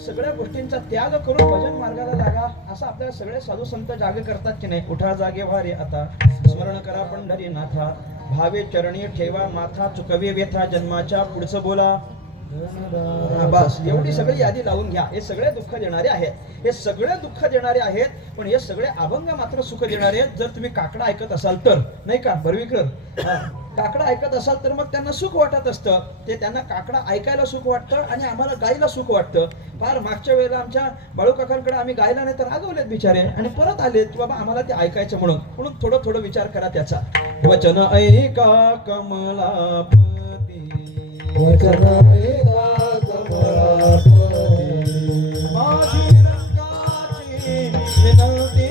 सगळ्या गोष्टींचा त्याग करून भजन मार्गाला लागा असं आपल्याला सगळे साधू संत जागे करतात की नाही? उठा जागे व्हा रे आता, स्मरण करा पंढरी नाथा, भावे चरणी ठेवा माथा, चुकवे व्यथा जन्माच्या पुढचं बोला. बस एवढी सगळी यादी लावून घ्या. हे सगळे दुःख देणारे आहेत, हे सगळे दुःख देणारे आहेत, पण हे सगळे अभंग मात्र सुख देणारे आहेत. जर तुम्ही काकडा ऐकत असाल तर, नाही का बरविकर? काकडा ऐकत असाल तर मग त्यांना सुख वाटत असतं. ते त्यांना काकडा ऐकायला सुख वाटतं आणि आम्हाला गायला सुख वाटतं. फार मागच्या वेळेला आमच्या बाळू काकांकडे आम्ही गायला नाही तर रागवलेत बिचारे आणि परत आलेत की बाबा आम्हाला ते ऐकायचं म्हणून थोडं थोडं विचार करा त्याचा. वचन ऐका कमलापती, वचन ऐका कमलापती, माझी रंगाची विनंती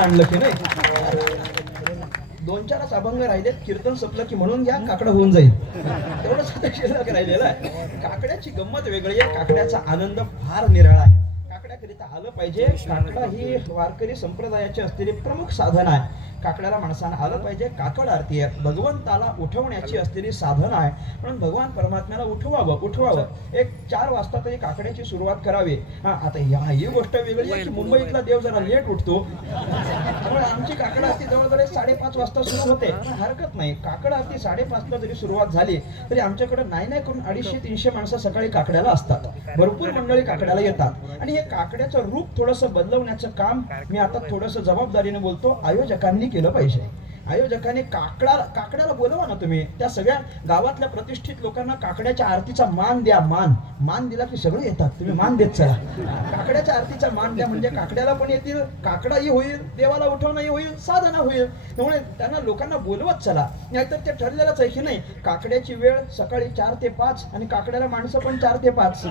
आणलं की नाही. 2-4च अभंग राहिलेत, कीर्तन संपलं की म्हणून घ्या, काकडं होऊन जाईल. तेवढंच आता शिल्लक राहिलेलं आहे. काकड्याची गंमत वेगळी आहे, काकड्याचा आनंद फार निराळा आहे. काकड्याकरिता आलं पाहिजे. काकडा ही वारकरी संप्रदायाची असलेली प्रमुख साधन आहे. काकड्याला माणसानं आलं पाहिजे. काकड आरती आहे, भगवंताला उठवण्याची असलेली साधन आहे. म्हणून भगवान परमात्म्याला उठवावं. एक 4 वाजता तरी काकड्याची सुरुवात करावी. आता ही गोष्ट वेगळी आहे की मुंबईतला देव जरा लेट उठतो. त्यामुळे आमची काकड आरती जवळजवळ 5:30 वाजता सुरू होते. हरकत नाही, काकड आरती 5:30 ला जरी सुरुवात झाली तरी आमच्याकडे नाही करून 250-300 माणसं सकाळी काकड्याला असतात. भरपूर मंडळी काकड्याला येतात आणि हे काकड्याचं रूप थोडंसं बदलवण्याचं काम मी आता थोडंसं जबाबदारीने बोलतो, आयोजकांनी केलं पाहिजे. आयोजकांनी काकड्याला बोलवा ना तुम्ही. त्या सगळ्या गावातल्या प्रतिष्ठित लोकांना काकड्याच्या आरतीचा मान द्या. मान दिला की सगळे येतात. तुम्ही मान देत चला. काकड्याच्या आरतीचा मान द्या म्हणजे काकड्याला पण येतील, काकडाही होईल, देवाला उठवणंही होईल, साधना होईल. त्यामुळे त्यांना लोकांना बोलवत चला. नाहीतर ते ठरलेलंच आहे की नाही, काकड्याची वेळ सकाळी 4 ते 5 आणि काकड्याला माणसं पण 4 ते 5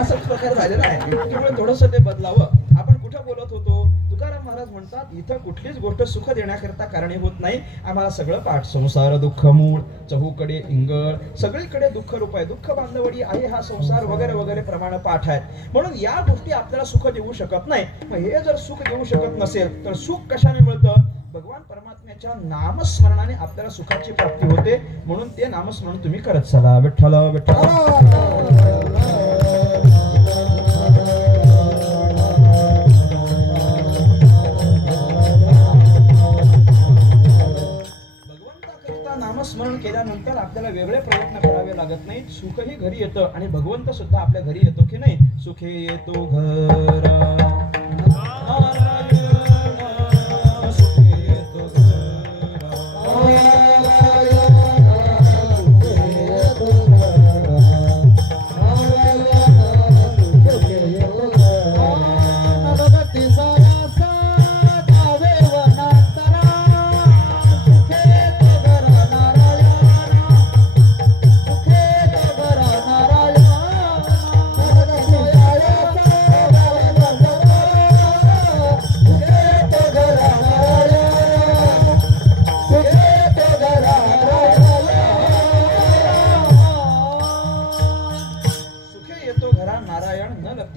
असा प्रकार झालेला आहे. त्यामुळे थोडंसं ते बदलावं. आपण कुठं बोलत होतो? तुकाराम महाराज म्हणतात, इथं कुठलीच गोष्ट सुख देण्याकरता कारणीभूत नाही. आम्हाला सगळं पाठ. संसार दुःख मूळ, चहूकडे इंगळ, सगळीकडे दुःख रूप आहे. दुःख बांधवडी आहे हा संसार वगैरे वगैरे प्रमाण पाठ आहेत. म्हणून या गोष्टी आपल्याला सुख देऊ शकत नाही. मग हे जर सुख देऊ शकत नसेल तर सुख कशाने मिळतं? भगवान परमात्म्याच्या नामस्मरणाने आपल्याला सुखाची प्राप्ती होते. म्हणून ते नामस्मरण तुम्ही करत चला. विठ्ठल विठ्ठल. नामस्मरण केल्यानंतर आपल्याला वेगळे प्रयत्न करावे लागत नाही. सुखही घरी येतं आणि भगवंत सुद्धा आपल्या घरी येतो की नाही. सुखे येतो घरा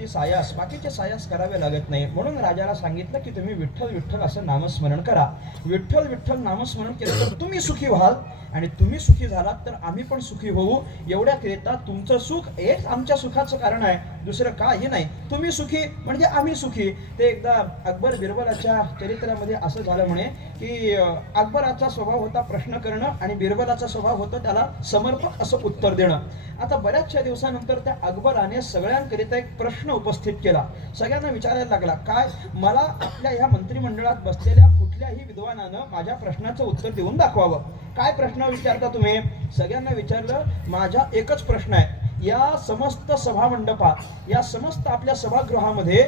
सायास, बाकीचे सायास करावे लागत नाही. म्हणून राजाला सांगितलं की तुम्ही विठ्ठल विठ्ठल असं नामस्मरण करा. विठ्ठल विठ्ठल नामस्मरण केलं तर तुम्ही सुखी व्हाल आणि तुम्ही सुखी झालात तर आम्ही पण सुखी होऊ. एवढ्याकरिता तुमचं सुख एक आमच्या सुखाचं कारण आहे, दुसरं काही नाही. तुम्ही सुखी म्हणजे आम्ही सुखी. ते एकदा अकबर बिरबलाच्या चरित्रामध्ये असं झालं म्हणे की अकबराचा स्वभाव होता प्रश्न करणं आणि बिरबलाचा स्वभाव होता त्याला समर्पक असं उत्तर देणं. आता बऱ्याचशा दिवसानंतर त्या अकबराने सगळ्यांकरिता एक प्रश्न उपस्थित केला. सगळ्यांना विचारायला लागला, काय मला आपल्या ह्या मंत्रिमंडळात बसलेल्या कुठल्याही विद्वानानं माझ्या प्रश्नाचं उत्तर देऊन दाखवावं. काय प्रश्न विचारता तुम्ही? सगळ्यांना विचारलं. माझा एकच प्रश्न आहे, या समस्त सभामंडपात, या समस्त आपल्या सभागृहामध्ये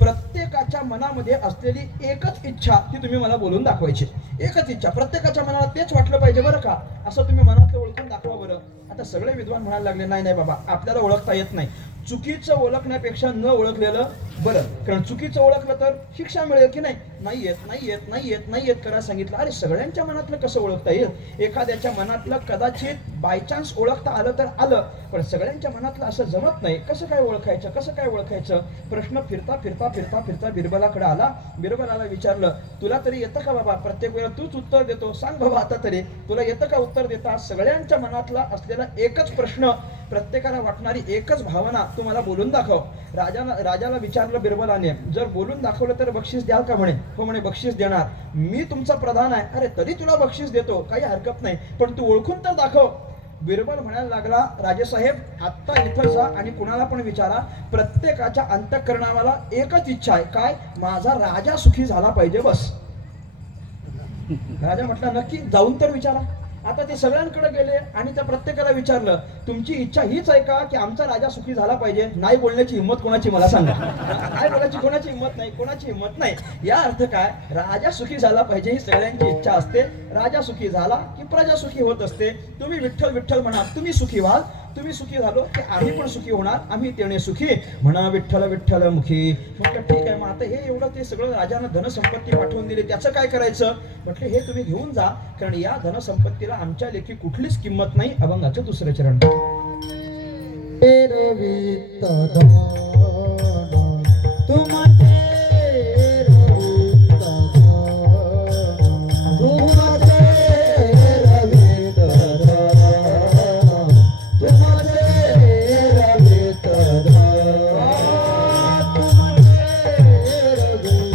प्रत्येकाच्या मनामध्ये असलेली एकच इच्छा ती तुम्ही मला बोलून दाखवायची. एकच इच्छा, प्रत्येकाच्या मनाला तेच वाटलं पाहिजे बरं का, असं तुम्ही मनातलं ओळखून दाखवा बरं. आता सगळे विद्वान म्हणायला लागले, नाही बाबा, आपल्याला ओळखता येत नाही. चुकीचं ओळखण्यापेक्षा न ओळखलेलं बरं, कारण चुकीचं ओळखलं तर शिक्षा मिळेल की नाही. नाही येत करा सांगितलं. अरे सगळ्यांच्या मनातलं कसं ओळखता येईल? एखाद्याच्या मनातलं कदाचित बायचान्स ओळखता आलं तर आलं, पण सगळ्यांच्या मनातलं असं जमत नाही. कसं काय ओळखायचं? प्रश्न फिरता बिरबलाकडे आला. बिरबलाला विचारलं, तुला तरी येतं का बाबा? प्रत्येक वेळा तूच उत्तर देतो, सांग बाबा आता तरी तुला येतं का उत्तर देता? सगळ्यांच्या मनातला असलेला एकच प्रश्न, प्रत्येकाला वाटणारी एकच भावना तू मला बोलून दाखव. राजाला विचारलं बिरबलाने, जर बोलून दाखवलं तर बक्षीस द्याल का? म्हणे हो म्हणे, बक्षीस देणार. मी तुमचा प्रधान आहे. अरे तरी तुला बक्षीस देतो, काही हरकत नाही, पण तू ओळखून तर दाखव. बिरबल म्हणायला लागला, राजेसाहेब आत्ता इथं जा आणि कुणाला पण विचारा, प्रत्येकाच्या अंतःकरणाला एकच इच्छा आहे, काय? माझा राजा सुखी झाला पाहिजे, बस. राजा म्हटला, नक्की? जाऊन तर विचारा. आता ते सगळ्यांकडे गेले आणि त्या प्रत्येकाला विचारलं, तुमची इच्छा हीच आहे का की आमचा राजा सुखी झाला पाहिजे? नाही बोलण्याची हिंमत कोणाची मला सांगा. काय बोलायची कोणाची हिंमत नाही. या अर्थ काय? राजा सुखी झाला पाहिजे ही सगळ्यांची इच्छा असते. राजा सुखी झाला की प्रजा सुखी होत असते. तुम्ही विठ्ठल विठ्ठल म्हणा, तुम्ही सुखी व्हाल. तुम्ही सुखी झालो की आम्ही पण सुखी होणार, आम्ही तेणे सुखी म्हणा विठ्ठल विठ्ठल मुखी. म्हटलं ठीक आहे, मग आता हे एवढं ते सगळं राजानं धनसंपत्ती पाठवून दिली, त्याचं काय करायचं? म्हटलं हे तुम्ही घेऊन जा, कारण या धनसंपत्तीला आमच्या लेखी कुठलीच किंमत नाही. अभंगाचं दुसरं चरण. रवित दान तुमचे रवित दान तुमचे रवित दान तुमचे रवित दान तुमचे रवित दान तुमचे रवित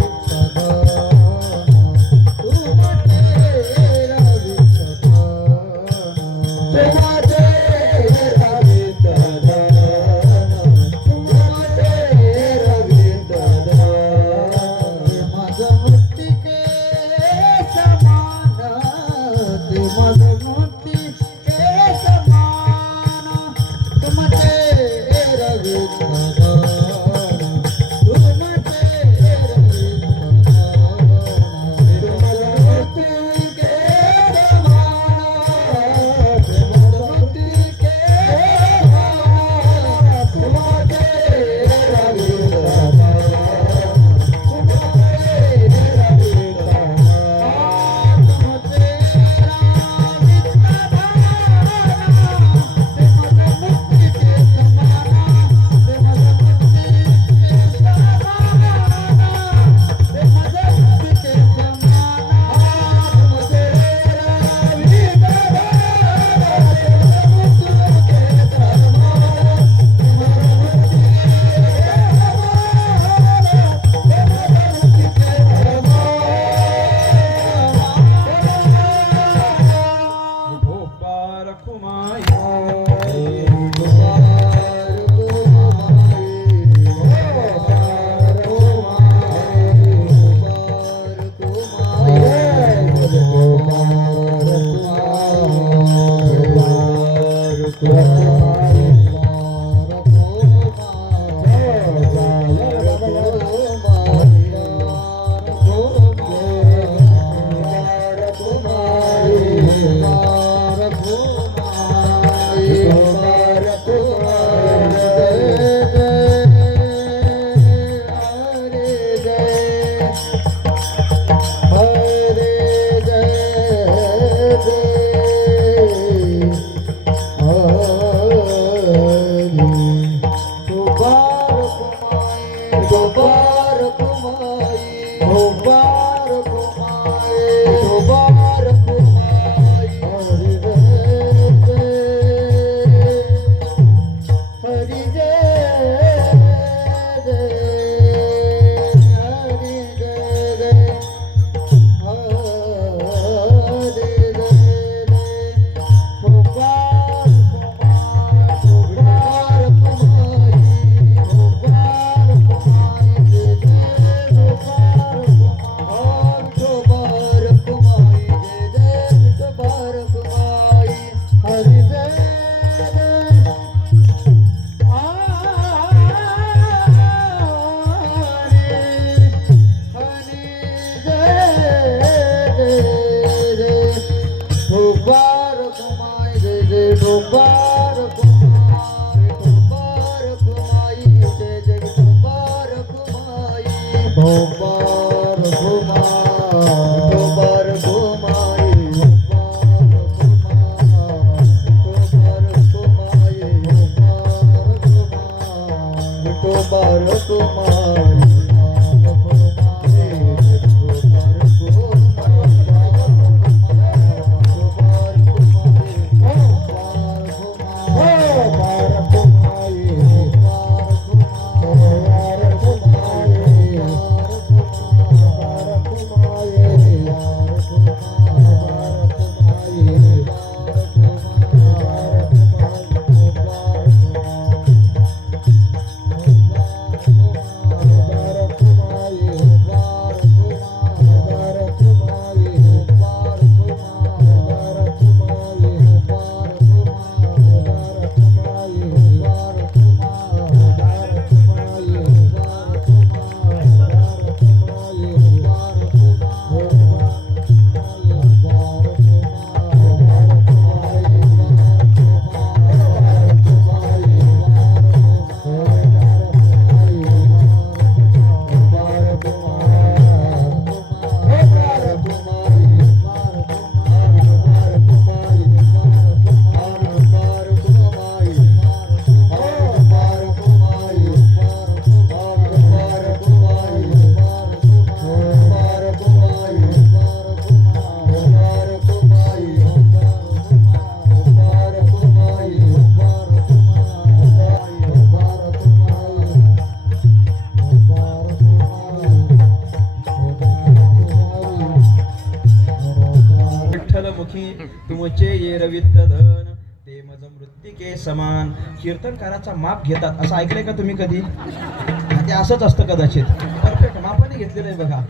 मुखी तुमचे ये रवित धन ते मज मृत्तिके समान. कीर्तनकाराचा माप घेतात असं ऐकलंय का तुम्ही कधी? ते असंच असतं कदाचित, परफेक्ट मापाने घेतलेलं आहे बघा.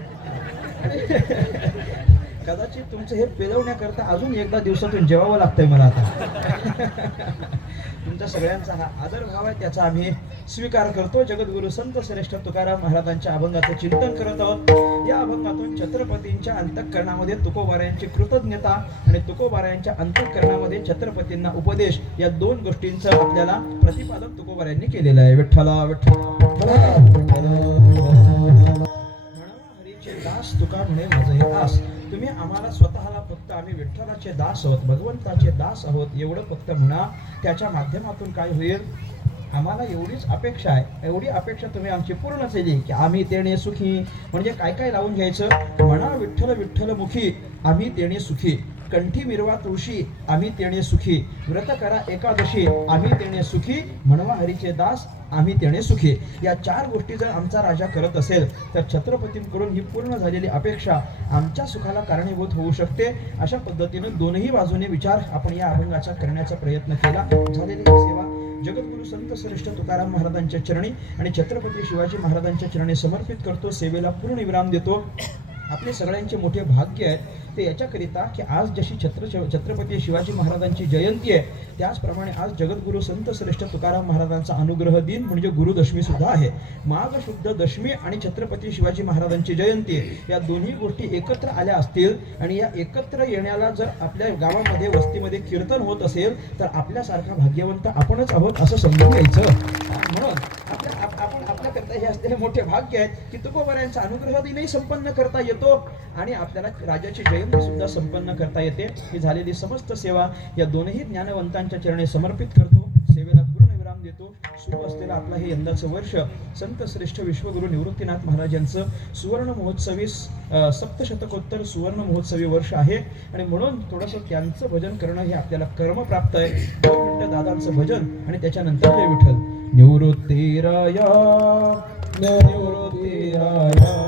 कदाचित तुमचं हे पेलवण्याकरता अजून एकदा दिवसातून जेवावं लागतंय मला आता. तुमच्या सगळ्यांचा हा आदर भाव आहे, त्याचा आम्ही स्वीकार करतो. जगद्गुरु संत श्रेष्ठ तुकाराम महाराजांच्या अभंगाचं चिंतन करत आहोत. या अभंगातून छत्रपतींच्या अंतःकरणामध्ये तुकोबारायांची कृतज्ञता आणि तुकोबारायांच्या अंतःकरणामध्ये छत्रपतींना उपदेश या दोन गोष्टींचं आपल्याला प्रतिपादन तुकोबारायांनी केलेलं आहे. विठ्ठला विठ्ठला हरीचे दास तुका म्हणे माझं हे दास. तुम्ही आम्हाला स्वतःला फक्त आम्ही विठ्ठलाचे दास आहोत, भगवंताचे दास आहोत एवढं फक्त म्हणा. त्याच्या माध्यमातून काय होईल, आम्हाला एवढीच अपेक्षा आहे, एवढी अपेक्षा तुम्ही आमची पूर्ण केली की आम्ही तेणे सुखी. म्हणजे काय काय लावून घ्यायचं, म्हणा विठ्ठल विठ्ठल मुखी आम्ही तेणे सुखी. कंठी मिरवा तुळशी आम्ही तेणे सुखी. व्रत करा एकादशी आम्ही तेणे सुखी. म्हणवा हरीचे दास आम्ही तेणे सुखी. या चार गोष्टी जर आमचा राजा करत असेल तर छत्रपतींकडून ही पूर्ण झालेली अपेक्षा आमच्या सुखाला कारणीभूत होऊ शकते. अशा पद्धतीने दोनही बाजूने विचार आपण या अभंगाचा करण्याचा प्रयत्न केला. झालेली ही सेवा जगद्गुरु संत श्रेष्ठ तुकाराम महाराजांच्या चरणी आणि छत्रपती शिवाजी महाराजांच्या चरणी समर्पित करतो. सेवेला पूर्ण विराम देतो. आपले सगळ्यांचे मोठे भाग्य आहे ते याच्याकरिता की आज जशी छत्रपती शिवाजी महाराजांची जयंती आहे त्याचप्रमाणे आज जगद्गुरु संत श्रेष्ठ तुकाराम महाराजांचा अनुग्रह दिन म्हणजे गुरुदशमी सुद्धा आहे. माघ शुद्ध दशमी आणि छत्रपती शिवाजी महाराजांची जयंती या दोन्ही गोष्टी एकत्र आल्या असतील आणि या एकत्र येण्याला जर आपल्या गावामध्ये वस्तीमध्ये कीर्तन होत असेल तर आपल्यासारखा भाग्यवंत आपणच आहोत असं समजून घ्यायचं. म्हणून आपण आपल्याकरता हे असलेले मोठे भाग्य आहे की तुकोबारायांचा अनुग्रह दिनही संपन्न करता येतो आणि आपल्याला राजाची जयंती सुद्धा संपन्न करता येते. ही झालेली समस्त सेवा या दोनही ज्ञानवंतांच्या चरणी समर्पित करतो. सेवेला पूर्ण विराम देतो. सुरू असलेलं आपलं हे यंदाचं वर्ष संत श्रेष्ठ विश्वगुरु निवृत्तीनाथ महाराज यांचं सुवर्ण महोत्सवी सप्तशतकोत्तर सुवर्ण महोत्सवी वर्ष आहे आणि म्हणून थोडंसं त्यांचं भजन करणं हे आपल्याला कर्मप्राप्त आहे. 2 मिनिटं दादांचं भजन आणि त्याच्यानंतर जय विठ्ठल. निवृत्ती राया निवृत्ती राया